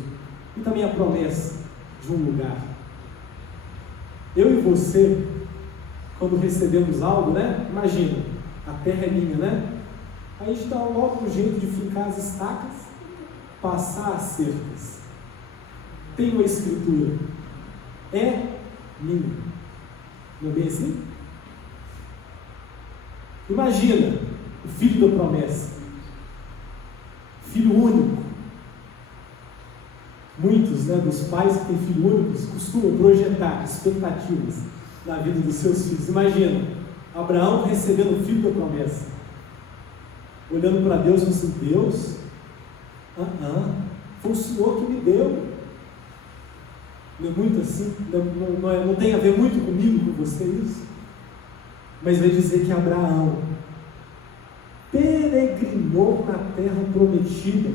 E também a promessa de um lugar. Eu e você, quando recebemos algo, né? Imagina, a terra é minha, né? Aí a gente dá logo um jeito de fincar as estacas, passar as cercas. Tem uma escritura: é minha. Não é bem assim? Imagina o filho da promessa, filho único. Muitos, né, dos pais que têm filhos únicos costumam projetar expectativas na vida dos seus filhos. Imagina Abraão recebendo o filho da promessa, olhando para Deus e falando assim: Deus, foi o Senhor que me deu. Não é muito assim? Não tem a ver muito comigo, com você isso? Mas vai dizer que Abraão peregrinou na terra prometida,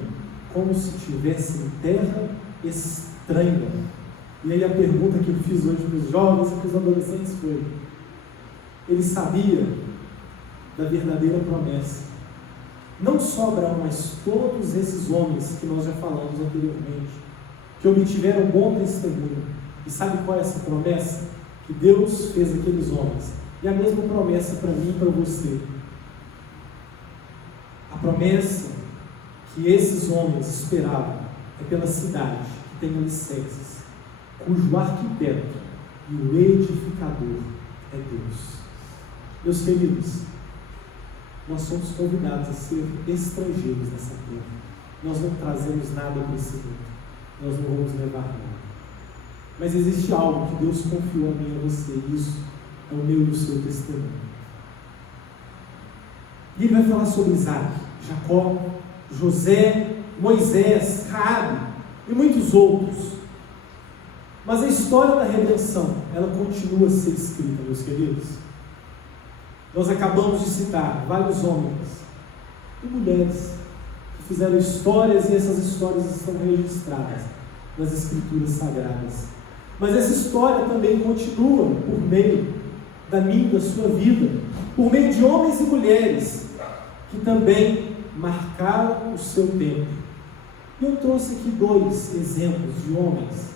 como se estivesse em terra estranha. E aí a pergunta que eu fiz hoje para os jovens e para os adolescentes foi: ele sabia da verdadeira promessa. Não só Abraão, mas todos esses homens que nós já falamos anteriormente, que obtiveram bom testemunho. E sabe qual é essa promessa? Que Deus fez aqueles homens. E a mesma promessa para mim e para você. A promessa que esses homens esperavam é pela cidade que tem alicerces, cujo arquiteto e o edificador é Deus. Meus queridos, nós somos convidados a ser estrangeiros nessa terra. Nós não trazemos nada para esse mundo. Nós não vamos levar nada. Mas existe algo que Deus confiou a mim e a você, e isso é o meu e o seu testemunho. E ele vai falar sobre Isaac, Jacó, José, Moisés, Raabe e muitos outros. Mas a história da redenção, ela continua a ser escrita, meus queridos. Nós acabamos de citar vários homens e mulheres que fizeram histórias, e essas histórias estão registradas nas Escrituras Sagradas. Mas essa história também continua por meio da minha e da sua vida, por meio de homens e mulheres que também marcaram o seu tempo. E eu trouxe aqui 2 exemplos de homens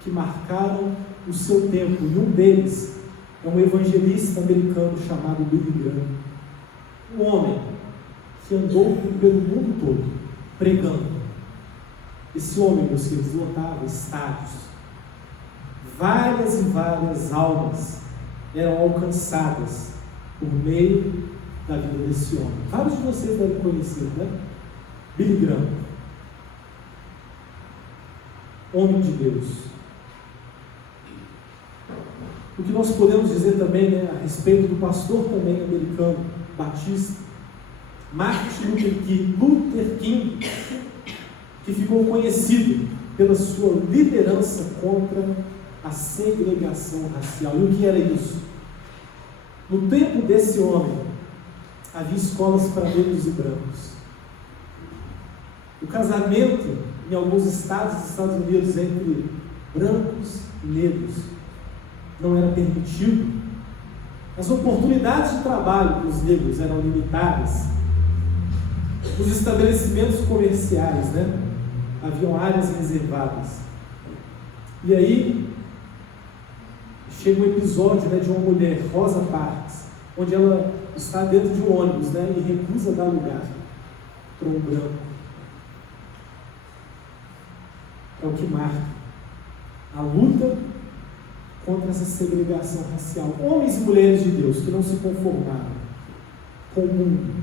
que marcaram o seu tempo, e um deles é um evangelista americano chamado Billy Graham, um homem que andou pelo mundo todo pregando. Esse homem, meus queridos, lotava estádios. Várias e várias almas eram alcançadas por meio da vida desse homem. Vários de vocês devem conhecer, né? Billy Graham, homem de Deus. O que nós podemos dizer também, né, a respeito do pastor também americano, batista, Martin Luther King, que ficou conhecido pela sua liderança contra a segregação racial. E o que era isso? No tempo desse homem, havia escolas para negros e brancos. O casamento, em alguns estados dos Estados Unidos, entre brancos e negros, não era permitido. As oportunidades de trabalho para os negros eram limitadas. Os estabelecimentos comerciais, né? Haviam áreas reservadas. E aí chega um episódio, né, de uma mulher, Rosa Parks, onde ela está dentro de um ônibus, né, e recusa dar lugar para um branco. É o que marca a luta contra essa segregação racial. Homens e mulheres de Deus que não se conformaram com o mundo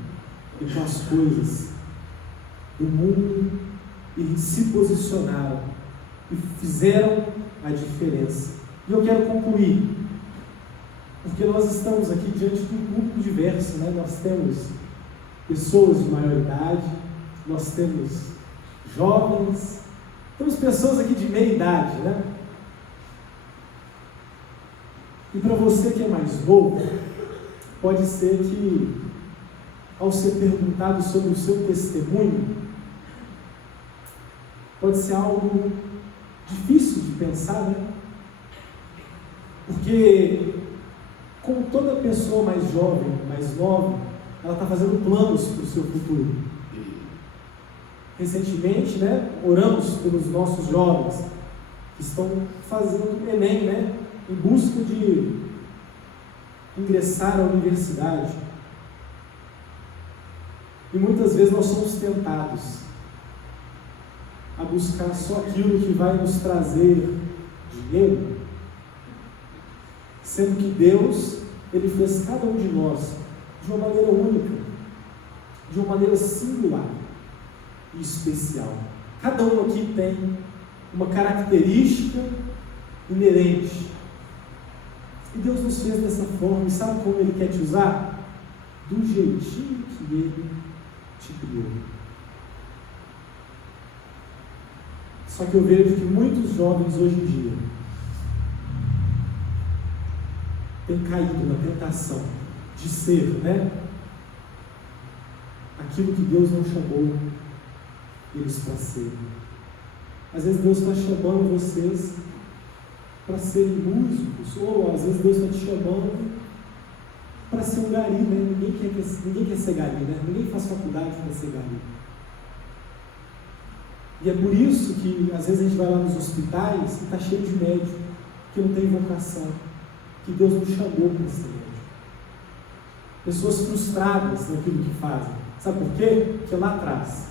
e com as coisas do mundo e se posicionaram e fizeram a diferença. E eu quero concluir, porque nós estamos aqui diante de um público diverso, né? Nós temos pessoas de maior idade, nós temos jovens, temos pessoas aqui de meia idade, né? E para você que é mais novo, pode ser que, ao ser perguntado sobre o seu testemunho, pode ser algo difícil de pensar, né? Porque, como toda pessoa mais jovem, mais nova, ela está fazendo planos para o seu futuro. Recentemente, né, oramos pelos nossos jovens que estão fazendo Enem, né, em busca de ingressar à universidade. E muitas vezes nós somos tentados a buscar só aquilo que vai nos trazer dinheiro, sendo que Deus, Ele fez cada um de nós de uma maneira única, de uma maneira singular e especial. Cada um aqui tem uma característica inerente. E Deus nos fez dessa forma, e sabe como Ele quer te usar? Do jeitinho que Ele te criou. Só que eu vejo que muitos jovens hoje em dia têm caído na tentação de ser, né, aquilo que Deus não chamou eles para ser. Às vezes Deus está chamando vocês para serem músicos, ou às vezes Deus está te chamando para ser um gari, né? Ninguém quer ser gari, né? Ninguém faz faculdade para ser gari. E é por isso que às vezes a gente vai lá nos hospitais e está cheio de médico que não tem vocação, que Deus não chamou para ser médico. Pessoas frustradas naquilo que fazem. Sabe por quê? Porque lá atrás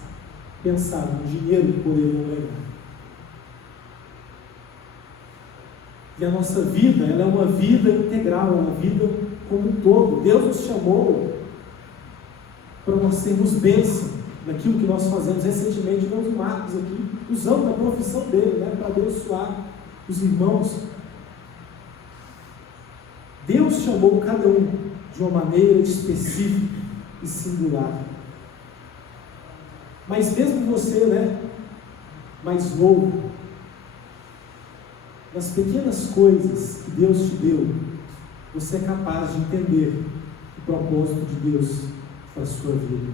pensaram no dinheiro que poderiam ganhar. E a nossa vida, ela é uma vida integral, é uma vida como um todo. Deus nos chamou para nós sermos bênção naquilo que nós fazemos. Recentemente, nós, o Marcos aqui, usamos a profissão dele, né, para abençoar os irmãos. Deus chamou cada um de uma maneira específica e singular. Mas mesmo você, mais novo, nas pequenas coisas que Deus te deu, você é capaz de entender o propósito de Deus para a sua vida.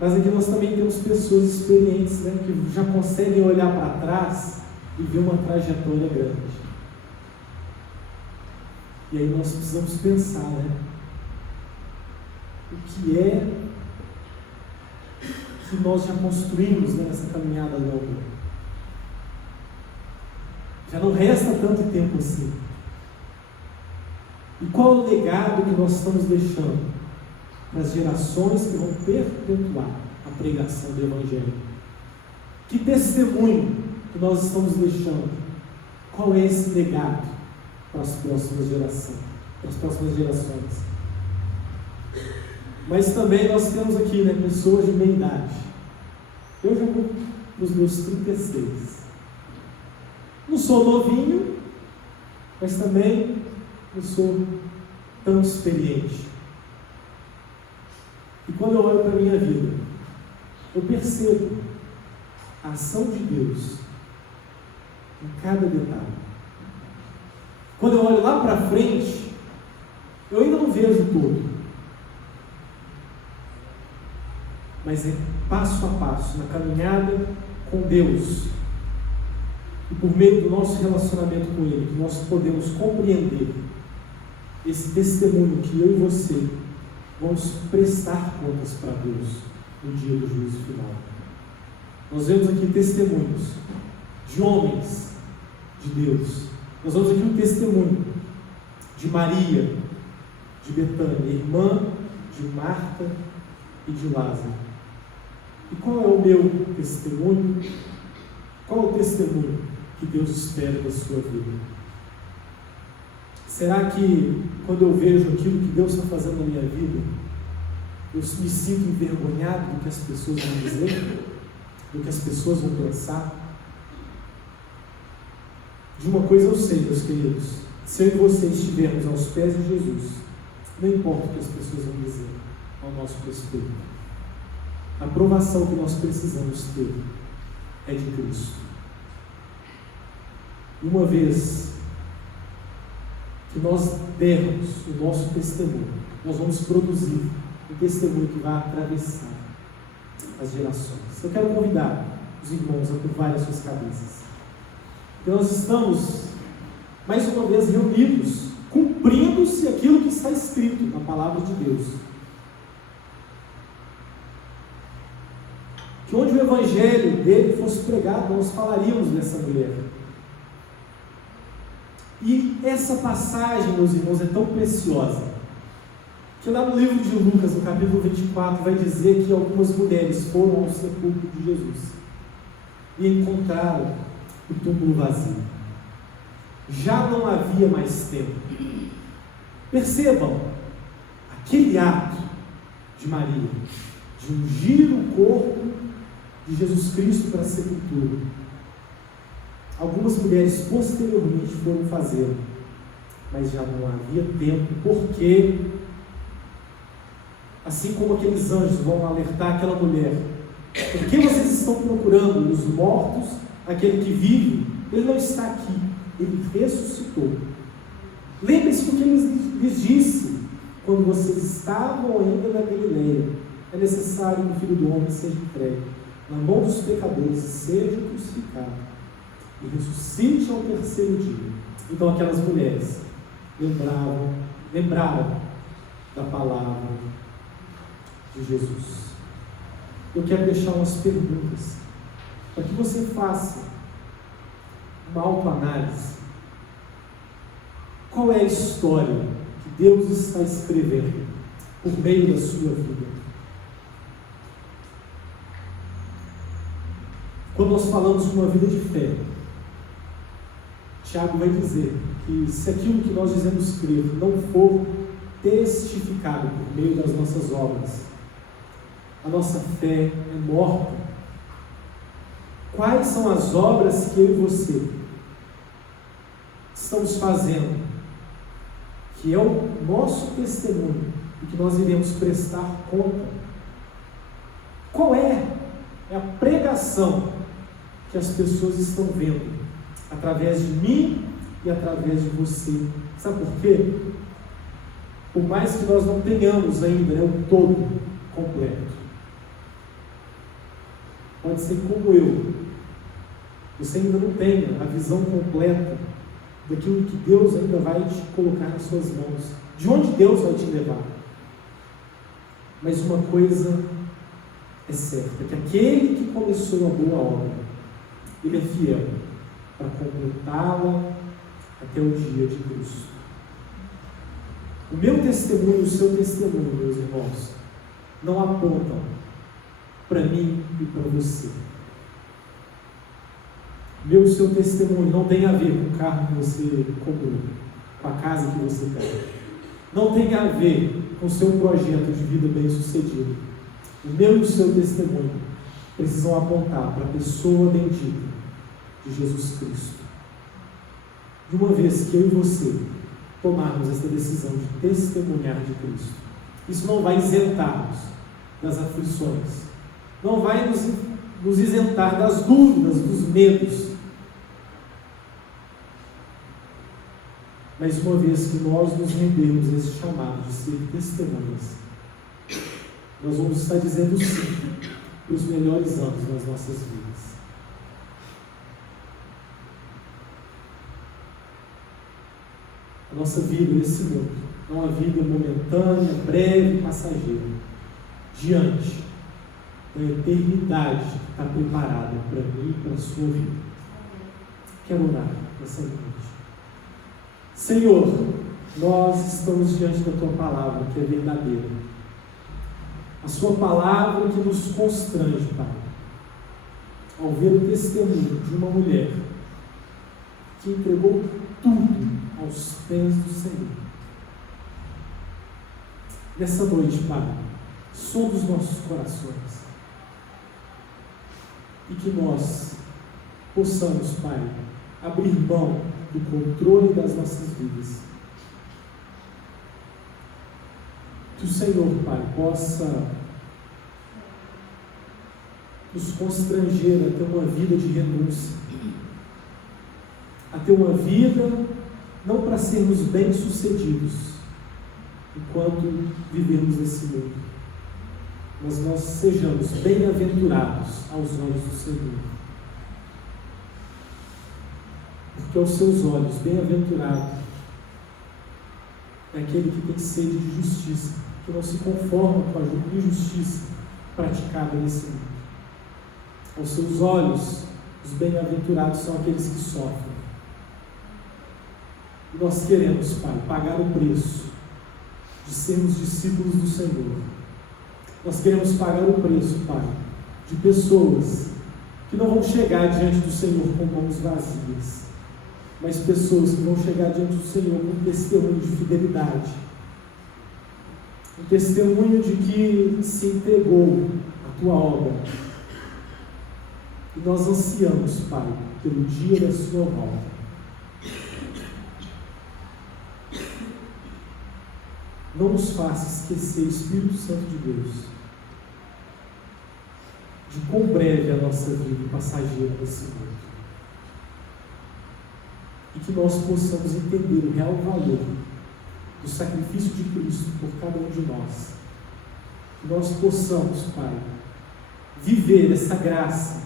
Mas aqui nós também temos pessoas experientes, que já conseguem olhar para trás e ver uma trajetória grande. E aí nós precisamos pensar, o que é que nós já construímos nessa caminhada longa. Já não resta tanto tempo assim. E qual é o legado que nós estamos deixando para as gerações que vão perpetuar a pregação do Evangelho? Que testemunho que nós estamos deixando? Qual é esse legado para as próximas gerações? Mas também nós temos aqui, pessoas de meia idade. Eu já vou nos meus 36. Não sou novinho, mas também não sou tão experiente. E quando eu olho para a minha vida, eu percebo a ação de Deus em cada detalhe. Quando eu olho lá para frente, eu ainda não vejo tudo. Mas é passo a passo, na caminhada com Deus, e por meio do nosso relacionamento com Ele, que nós podemos compreender esse testemunho que eu e você vamos prestar contas para Deus no dia do juízo final. Nós vemos aqui testemunhos de homens de Deus. Nós vemos aqui um testemunho de Maria, de Betânia, irmã de Marta e de Lázaro. E qual é o meu testemunho? Qual é o testemunho que Deus espera da sua vida? Será que quando eu vejo aquilo que Deus está fazendo na minha vida, eu me sinto envergonhado do que as pessoas vão dizer? Do que as pessoas vão pensar? De uma coisa eu sei, meus queridos: se eu e você estivermos aos pés de Jesus, não importa o que as pessoas vão dizer ao nosso respeito. A aprovação que nós precisamos ter é de Cristo. E uma vez que nós dermos o nosso testemunho, nós vamos produzir um testemunho que vai atravessar as gerações. Eu quero convidar os irmãos a curvarem as suas cabeças. Porque nós estamos, mais uma vez, reunidos, cumprindo-se aquilo que está escrito na palavra de Deus. Que onde o Evangelho dele fosse pregado, nós falaríamos dessa mulher. E essa passagem, meus irmãos, é tão preciosa, que lá no livro de Lucas, no capítulo 24, vai dizer que algumas mulheres foram ao sepulcro de Jesus e encontraram o túmulo vazio. Já não havia mais tempo. Percebam aquele ato de Maria, de ungir o corpo de Jesus Cristo para a sepultura. Algumas mulheres posteriormente foram fazer, mas já não havia tempo, porque assim como aqueles anjos vão alertar aquela mulher: por que vocês estão procurando nos mortos aquele que vive? Ele não está aqui, ele ressuscitou. Lembre-se do que ele lhes disse quando vocês estavam ainda na Galileia: é necessário que o Filho do Homem seja entregue na mão dos pecadores e seja crucificado e ressuscite ao terceiro dia. Então aquelas mulheres lembraram da palavra de Jesus. Eu quero deixar umas perguntas para que você faça uma autoanálise. Qual é a história que Deus está escrevendo por meio da sua vida? Quando nós falamos de uma vida de fé, Tiago vai dizer que se aquilo que nós dizemos crer não for testificado por meio das nossas obras, a nossa fé é morta. Quais são as obras que eu e você estamos fazendo, que é o nosso testemunho e que nós iremos prestar conta? Qual é a pregação que as pessoas estão vendo através de mim e através de você? Sabe por quê? Por mais que nós não tenhamos ainda o todo completo, pode ser como eu, você ainda não tenha a visão completa daquilo que Deus ainda vai te colocar nas suas mãos, de onde Deus vai te levar. Mas uma coisa é certa, que aquele que começou a boa obra, ele é fiel para completá-la até o dia de Cristo. O meu testemunho, o seu testemunho, meus irmãos, não apontam para mim e para você. O meu e o seu testemunho não tem a ver com o carro que você comprou, com a casa que você tem. Não tem a ver com o seu projeto de vida bem sucedido. O meu e o seu testemunho precisam apontar para a pessoa bendita de Jesus Cristo. De uma vez que eu e você tomarmos essa decisão de testemunhar de Cristo, isso não vai isentar-nos das aflições, não vai nos isentar das dúvidas, dos medos. Mas uma vez que nós nos rendermos a esse chamado de ser testemunhas, nós vamos estar dizendo sim para os melhores anos das nossas vidas. A nossa vida nesse mundo é uma vida momentânea, breve, passageira, diante da eternidade que está preparada para mim e para a sua vida. Quero orar nessa noite. Senhor, nós estamos diante da Tua palavra, que é verdadeira. A Sua palavra que nos constrange, Pai, ao ver o testemunho de uma mulher que entregou tudo aos pés do Senhor. Nessa noite, Pai, sonda os nossos corações e que nós possamos, Pai, abrir mão do controle das nossas vidas. Que o Senhor, Pai, possa nos constranger a ter uma vida de renúncia, a ter uma vida não para sermos bem-sucedidos enquanto vivemos nesse mundo, mas nós sejamos bem-aventurados aos olhos do Senhor. Porque aos seus olhos, bem-aventurado é aquele que tem sede de justiça, que não se conforma com a injustiça praticada nesse mundo. Aos seus olhos, os bem-aventurados são aqueles que sofrem. E nós queremos, Pai, pagar o preço de sermos discípulos do Senhor. Nós queremos pagar o preço, Pai, de pessoas que não vão chegar diante do Senhor com mãos vazias, mas pessoas que vão chegar diante do Senhor com um testemunho de fidelidade, um testemunho de que se entregou a Tua obra. E nós ansiamos, Pai, pelo dia da Sua volta. Não nos faça esquecer, Espírito Santo de Deus, de quão breve é a nossa vida passageira nesse mundo. E que nós possamos entender o real valor do sacrifício de Cristo por cada um de nós. Que nós possamos, Pai, viver essa graça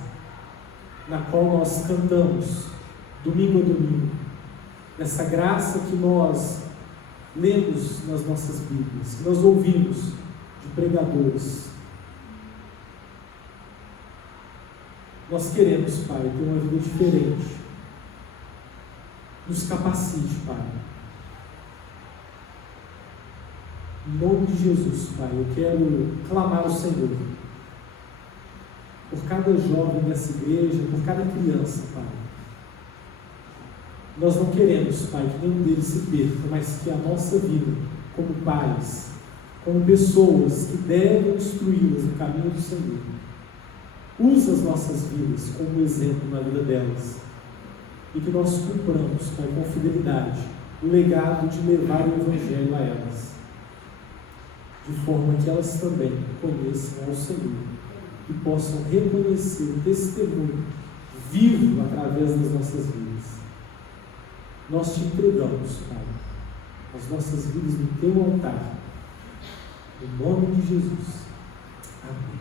na qual nós cantamos domingo a domingo, essa graça que nós lemos nas nossas Bíblias, que nós ouvimos de pregadores. Nós queremos, Pai, ter uma vida diferente. Nos capacite, Pai. Em nome de Jesus, Pai, eu quero clamar ao Senhor por cada jovem dessa igreja, por cada criança, Pai. Nós não queremos, Pai, que nenhum deles se perca, mas que a nossa vida, como pais, como pessoas que devem instruí-las no caminho do Senhor, use as nossas vidas como exemplo na vida delas, e que nós cumpramos, Pai, com fidelidade o legado de levar o Evangelho a elas, de forma que elas também conheçam ao Senhor que possam reconhecer o testemunho vivo através das nossas vidas. Nós te entregamos, Pai, as nossas vidas no teu altar, em nome de Jesus. Amém.